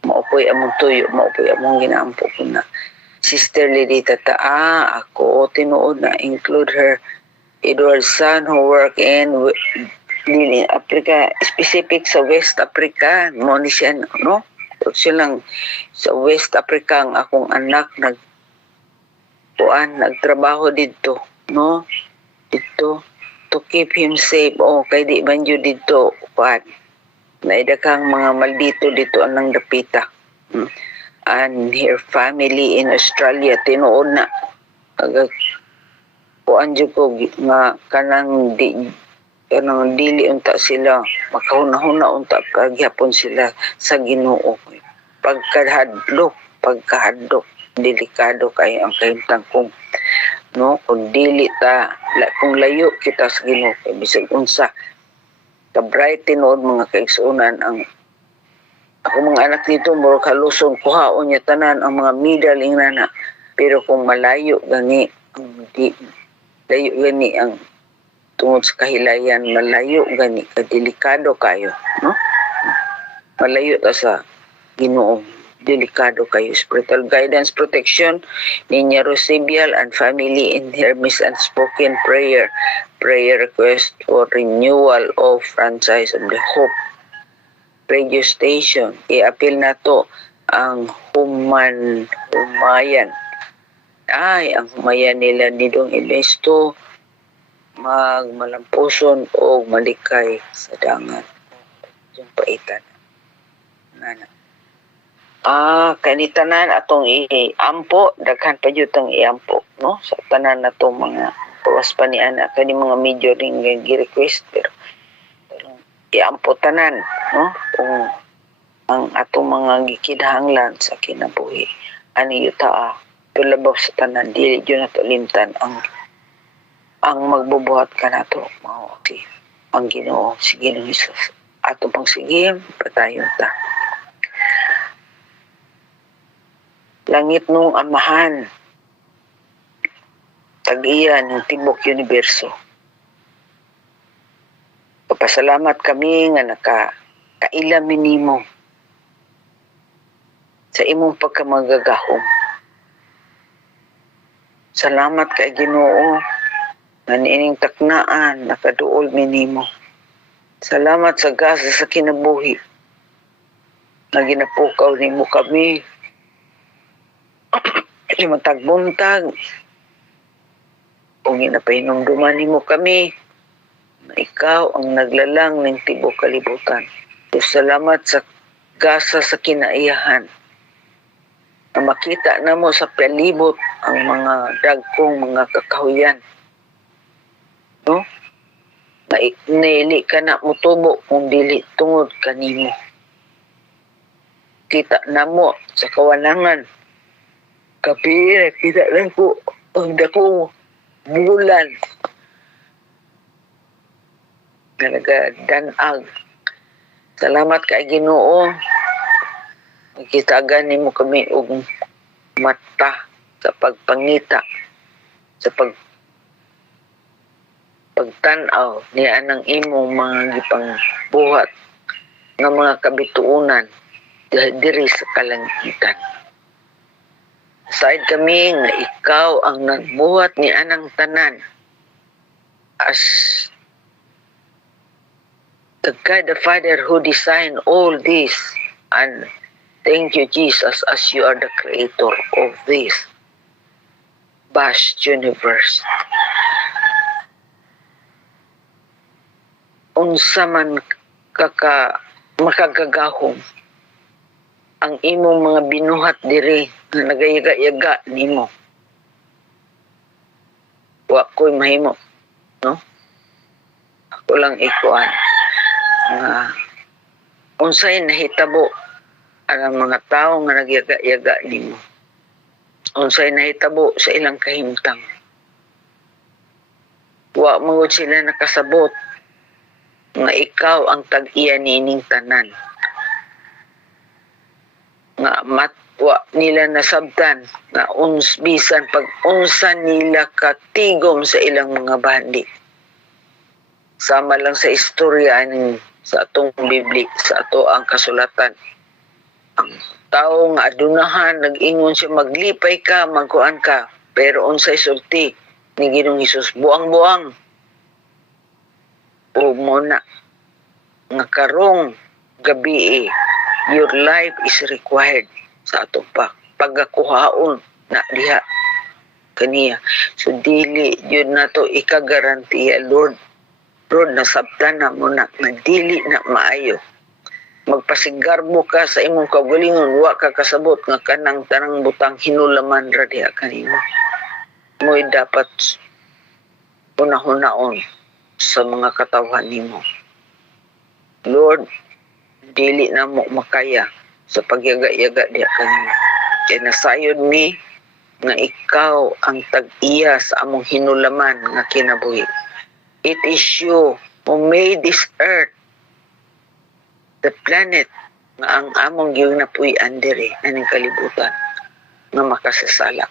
Maupoy among tuyo, maupoy among ginaampo ko na. Sister Lidita ako tinuod na include her Edward's son who work in Africa, specific sa West Africa, mo ni siya, no? Siya lang sa West Africa ang akong anak nagtrabaho dito, no? Dito, to keep him safe. Kay di man yun dito, naidakang mga maldito dito anang dapita. And her family in Australia, tinuod na. Ko nga kanang dili unta sila makahuna-huna unta paghapon sila sa Ginoo pagkahadlok delikado kay ang kahimtang kung no, kung dili ta kung layo kita sa Ginoo kay bisag unsa ka bright tinuod mga kaigsuonan ang ako mga anak dito muro kalusong kuhaon niya tanan ang mga middle ingana pero kung malayo gani ang di layo gani ang tungod sa kahilayan malayo gani kadelikado kayo no malayo ta sa Ginoo delikado kayo. Spiritual guidance protection Niña Rosibial and family in Hermes Unspoken prayer request for renewal of franchise of the Hope radio station. I-appeal na to ang humayan ang humayan nila ni Dong Ibesto magmalampuson o malikay sa dangan yung paitan nana kanitanan atong iampo daghan pa jud tong iampo no sa tanan natong mga pawas pa ni ana kani mga medyo ring gi-request pero iampo tanan no kung ang atong mga gikidhanglan sa kinabuhi ani yuta tulabaw sa tanan dili jud nato limtan ang magbubuhat kanato mao ang Ginoo si Ginoong Hesus ato pang sige patayon ta. Langit nung amahan, tag-iya ng Tibok Universo. Papasalamat kami nga nakailamin nimo sa imong pagkamagagahom. Salamat kay Ginoo nga niining taknaan nakaduol minimo. Salamat sa gasa sa kinabuhi na ginapukaw nimo kami matag buntag o ginapahinumduman nimo kami na ikaw ang naglalang ng tibok kalibutan. So, salamat sa gasa sa kinaiyahan na makita na mo sa palibot ang mga dagkong mga kakahuyan no na iknili ka na mutubo kung dili tungod kanimo. Kita na mo sa kawalangan kapire kita lang ko ang dakong bulan na nagadanag. Salamat kay Ginoo magkitagan nimo kami og mata sa pagpangita sa pagtan-aw niya anang imong mga gipangbuhat ng mga kabituunan diri sa kalangitan. Aside kami nga ikaw ang nagbuhat ni anang tanan as the God the Father who designed all this, and thank you Jesus as you are the creator of this vast universe. Unsa man makagagahom ang imong mga binuhat diri na nagayaga-yaga nimo. Wa ko'y mahimo, no? Ako lang ikuan. Unsay nahitabo ang mga tao nga nagyaga-yaga nimo. Unsay nahitabo sa ilang kahimtang. Wa mo sila nakasabot nga ikaw ang tag-iya niining tanan. Nga matwa nila nasabtan nga bisan pag-unsa nila katigom sa ilang mga bandi. Sama lang sa istorya sa atong Bibli, sa ato ang kasulatan. Ang tao nga adunahan, nag-ingon siya maglipay ka, magkuan ka, pero unsay sulti ni Ginoong Hesus buang-buang. O muna nga karong gabi your life is required sa atong pagkakuhaon na diha kaniya. So dili yun na to ikagarantiya Lord nasabtan na mo na dili na maayo. Magpasigarbo ka sa imong kaugalingon, wa ka kasabot nga kanang tanang butang hinulaman ra diha kanimo. Mo'y dapat hunahon sa mga katawhan nimo. Lord, dili na mo makaya sa pagyaga-yaga diha kanimo. Kaya nasayod mi nga ikaw ang tag-iya sa among hinulaman nga kinabuhi. It is you who made this earth, the planet, nga ang among ginapuy-an diri aning kalibutan nga makasasala.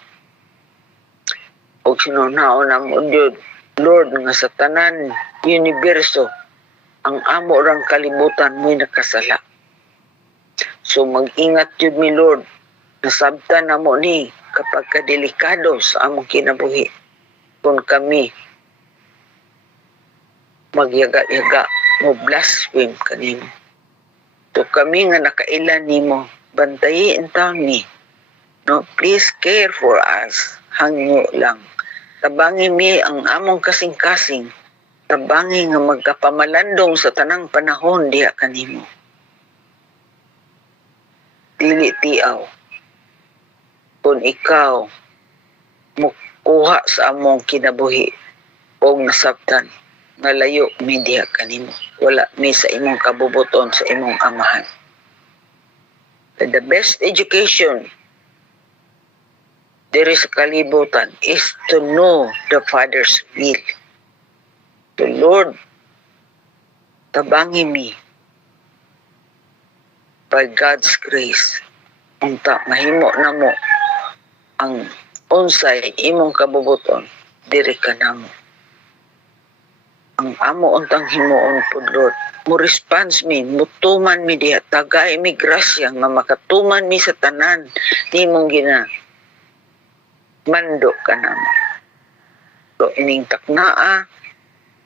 O sinunaon na mo, Lord, nga sa tanan universo, ang amo rang kalibutan mo'y nakasala. So mag-ingat yun mi, Lord, nasabtan na mo ni kapag kadelikado sa among kinabuhi. Kung kami magyaga-yaga mo blaspheme kanimo. So kami nga nakailan nimo, bantayin taon ni. No, please care for us. Hangyo lang. Tabangi mi ang among kasing-kasing. Tabangi nga magkapamalandong sa tanang panahon diha kanimo. Dili tiaw. Kung ikaw mukuha sa among kinabuhi o nasabtan nga layo mi diha kanimo. Wala mi sa imong kabubuton sa imong amahan. The best education there is kalibutan is to know the Father's will. The Lord, tabangi mi by God's grace. Unta mahimo na mo ang unsay imong kabubuton diri ka namo. Ang amo untang himuon pud, Lord, mo response mi, mutuman mi diha, tagay mi grasya nga makatuman mi sa tanan nimong gina mando ka namo. So ining taknaa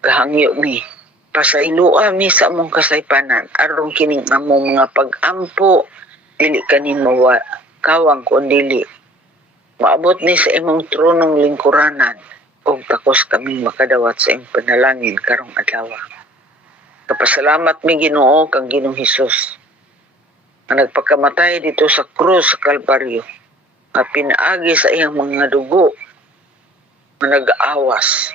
gahangyo mi, pasailua mi sa among kasaypanan aron kining among mga pag-ampo dili kanimo kawang kundi maabot ni sa imong tronong lingkuranan ug takos kaming makadawat sa imong panalangin karong adlaw. Kapasalamat mi Ginoo kang Ginoong Hesus nga nagpakamatay dito sa krus sa Kalbaryo, nga pinaagi sa iyang mga dugo nga nag-aawas.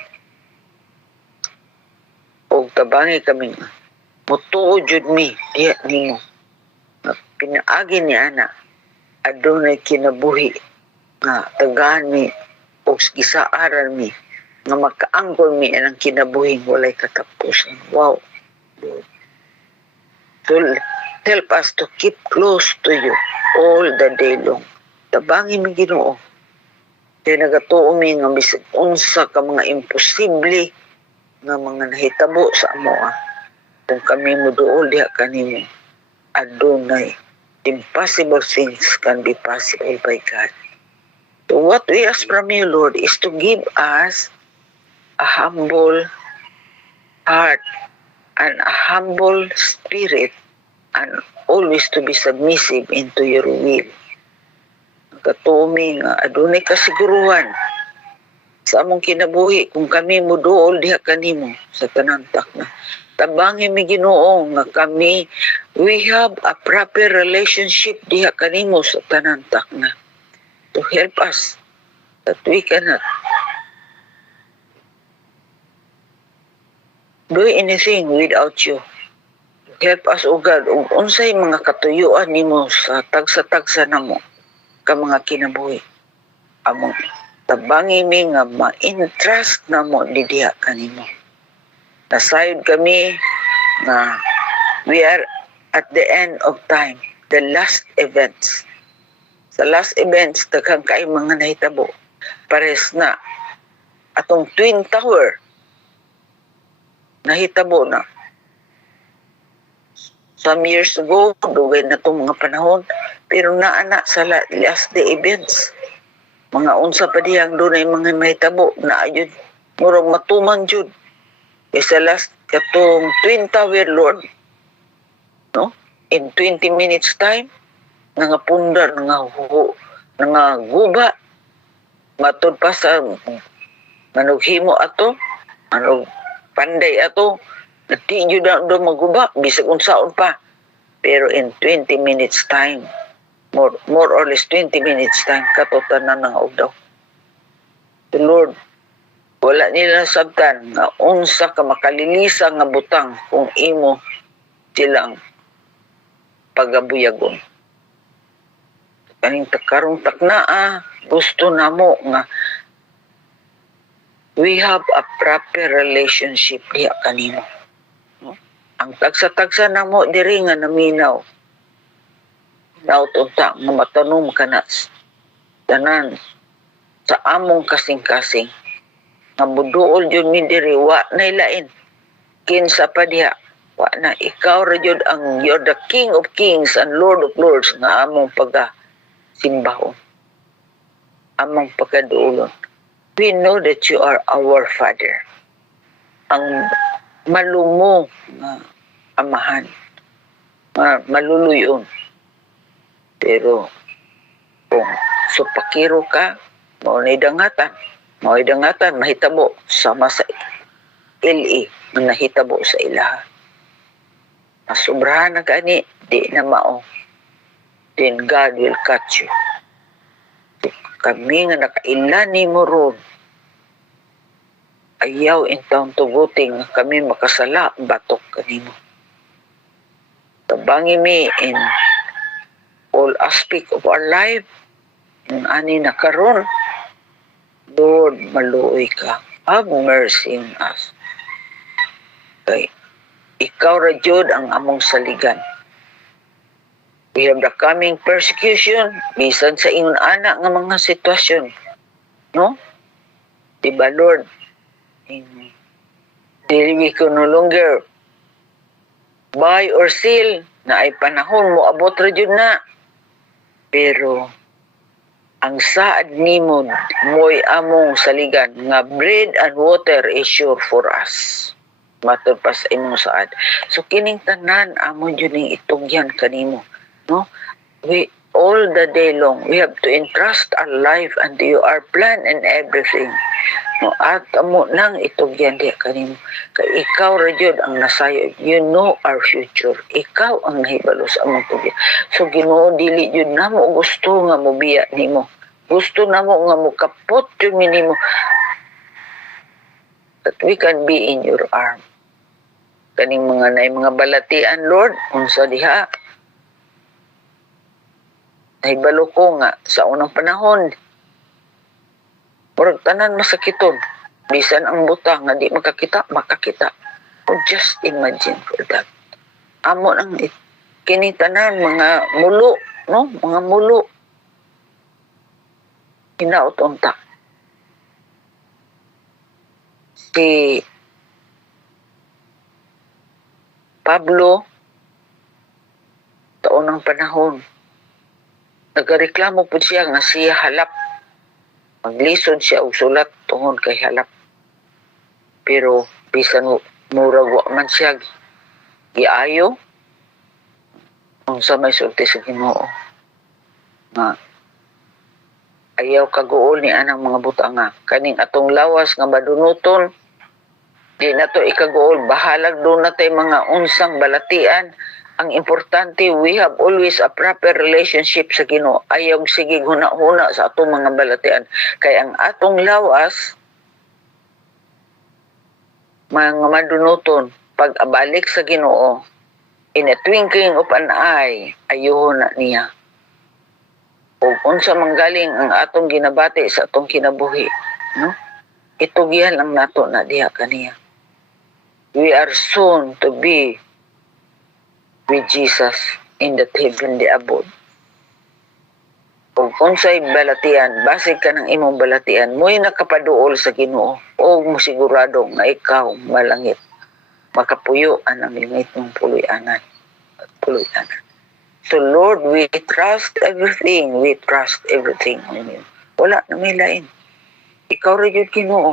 O tabangi kami mutuo jud mi diha nimo nga pinaagi ni ana adunay kinabuhi nga tagaan mi o gisaaran mi nga makaanggol mi ang kinabuhi walay katapusan. Wow, Lord. So help us to keep close to you all the day long. Tabangi mi Ginoo kay nagatuo mi nga bisag unsa ka mga imposible nga mga nahitabo sa amoa. Kung kami muduol diha kanimo, adunay impossible things can be possible by God. So what we ask from you, Lord, is to give us a humble heart and a humble spirit and always to be submissive into your will. Katumi nga adunay kasiguruhan sa among kinabuhi kung kami muduol diha kanimo sa tanang takna. Tabangi mi Ginoo nga kami we have a proper relationship diha kanimo sa tanang takna. To help us that we cannot do anything without you. Help us, O God, ug unsay mga katuyuan nimo sa tagsa-tagsa namo ka mga kinabuhi. Among tabangi mi nga ma-entrust namo diha kanimo. Nasayod kami na we are at the end of time, the last events. Sa last events, daghang kay mga nahitabo. Pares na atong Twin Tower nahitabo na. Some years ago, dugay na itong mga panahon, pero naana sa last day events. Mga unsa pa diyang doon ay mga mahitabo na ayun, murag matuman jud. Sa last katong Twin Tower, Lord, no? In 20 minutes time, nangapundar, nangaguba, matod pa sa manughimo ato, panday ato, nati yun na doon maguba, bisag unsaon pa. Pero in 20 minutes time, more or less 20 minutes time, katotanan ng daw. The Lord, wala nila sabtan nga unsa ka makalilisa nga butang kung imo silang pagabuyagon. Kaning takarong taknaa, gusto namo nga we have a proper relationship diha kanimo. No? Ang tagsa-tagsa namo diri nga naminaw. Nautunta nga matanom ka na tanan sa among kasing-kasing. Nga muduol yun mi diri, wa na ilain. Kinsa pa diha. Wa na, ikaw ra jud ang you're the King of Kings and Lord of Lords nga among pagasimbahon. Among pagkaduulon. We know that you are our Father. Ang malumong nga amahan. Maluluyon. Pero kung supakiro ka, maunay dangatan, mahitabo sama sa LA na nahitabo sa ilaha. Masubrahan na gani, di na mao. Then God will catch you. Kami nga nakailan ni mo ron, ayaw in taong tuguting kami makasala, batok kanimo. Tabangi mi in all aspect of our life, yung ani na karon, Lord, maluoy ka. Have mercy on us. Okay. Ikaw ra jud ang among saligan. We have the coming persecution, bisan sa ingon anak nga mga sitwasyon. No? Diba, Lord? Dili we can no longer buy or sell na ay panahon mo abot ra jud na. Pero ang saad nimo mo'y among saligan nga bread and water is sure for us. Matod pa sa imong saad. So kining tanan amon yun yung itugyan kanimo. No? We all the day long we have to entrust our life unto you, our plan and everything. No, at amo nang itugyan diha kanimo. Kay ikaw ra jud ang nasayo. You know our future. Ikaw ang nahibalo sa among tugyan. So Ginoo, dili jud namo gusto nga mobiya nimo. Gusto namo nga mo kapot jud nimo. That we can be in your arm. Kaning mga balatian, Lord, unsa diha. Nahibalo ko nga sa unang panahon. Murag tanan masakiton. Bisan ang buta nga di makakita. Oh, just imagine for that. Amo nang kini tanan mga mulo, no? Mga mulo. Hinaot unta. Si Pablo, taon ng panahon, nagareklamo po siya nga siya halap. Maglisod siya og sulat tungod kay halap. Pero bisan murag wa man siya giayo, unsa may sulti sa Ginoo nga ayaw kaguol ni anang mga butanga. Kaning atong lawas nga madunuton, di na to ikaguol. Bahalag doon na tayo mga unsang balatian. Ang importante, we have always a proper relationship sa Ginoo. Ayaw sige huna-huna sa atong mga balatian. Kaya ang atong lawas, mga madunuton, pag abalik sa Ginoo, in a twinkling of an eye, ayuhon na niya. O unsa manggaling ang atong ginabati sa atong kinabuhi, no? Itugyan lang nato na diha kaniya. We are soon to be with Jesus in that heavenly abode. O unsay balatian, basig ka ng imong balatian, mo'y nakapaduol sa Ginoo, o mo sigurado nga ikaw malangit, makapuyo ang langit mong puloy-anan. So Lord, we trust everything. We trust everything on you. Wala na may lain. Ikaw rin yun Ginoo.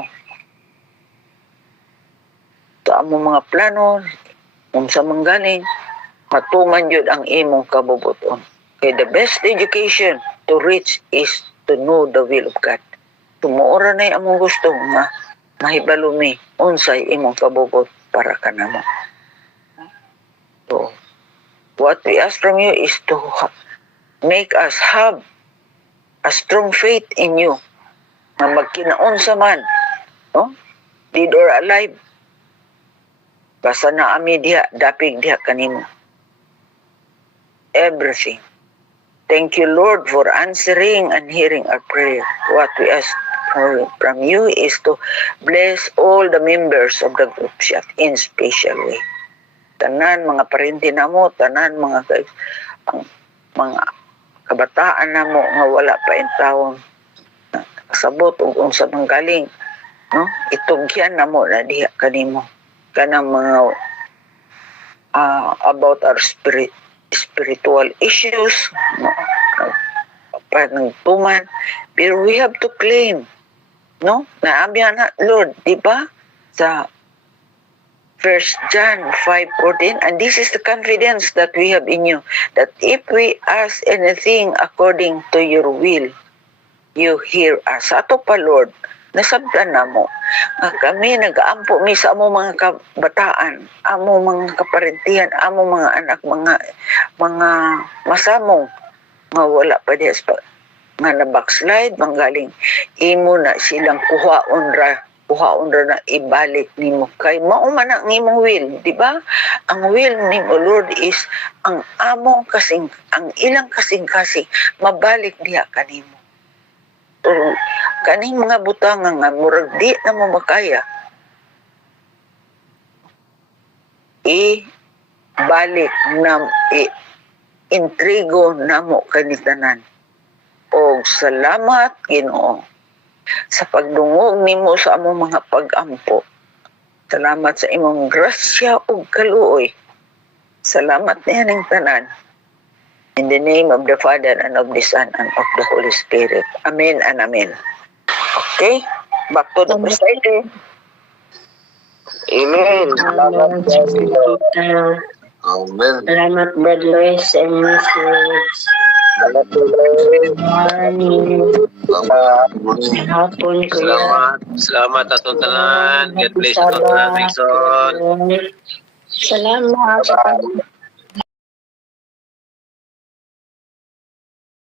Sa among mga plano, kung sa manggaling, matuman yun ang imong kabubuton. Okay, the best education to reach is to know the will of God. Tumuora na yung among gusto nga mahibalumi unsay imong kabubot para ka namo. So, what we ask from you is to make us have a strong faith in you na magkinaon sa man, no? Dead or alive. Basta na ami diha, dapig diha kanimo. Everything. Thank you, Lord, for answering and hearing our prayer. What we ask from you is to bless all the members of the group chat in special way. Tanan mga parente namo, tanan mga kabataan namo nga wala pa in taon kasabot ug unsa man galing, no? Itugyan namo na diha kanimo kanang mga about our spiritual issues, no? Panagtuman, pero we have to claim, no? Naabyan na, Lord, di ba? Sa 1 John 5:14, and this is the confidence that we have in you, that if we ask anything according to your will, you hear us. Ato pa, Lord, nasabdan na mo, nga kami nag-aampo mi sa amo mga kabataan, amo mga kaparentihan, amo mga anak, mga masamong, nga wala pa diya nga na backslide, manggaling, imo na silang kuhaon ra na ibalik nimo kay mao man ang imong will, di ba? Ang will nimo, Lord, is ang among kasing, ang ilang kasing-kasing mabalik diha kanimo. Pero kaning mga butangan nga murag di na mo makaya, balik na intrigo namo kanitanan. Og salamat, Ginoo, sa pagdungog nimo sa among mga pag-ampo. Salamat sa imong grasya ug kaluoy. Salamat niya ng tanan. In the name of the Father and of the Son and of the Holy Spirit. Amen and amen. Okay? Back to the presiding. Amen. Amen. Salamat, Brad Luis and Miss Rose. Morning. Hapon, Kuya. Salamat atong tanan. God bless atong tanan, Mason. Salamat.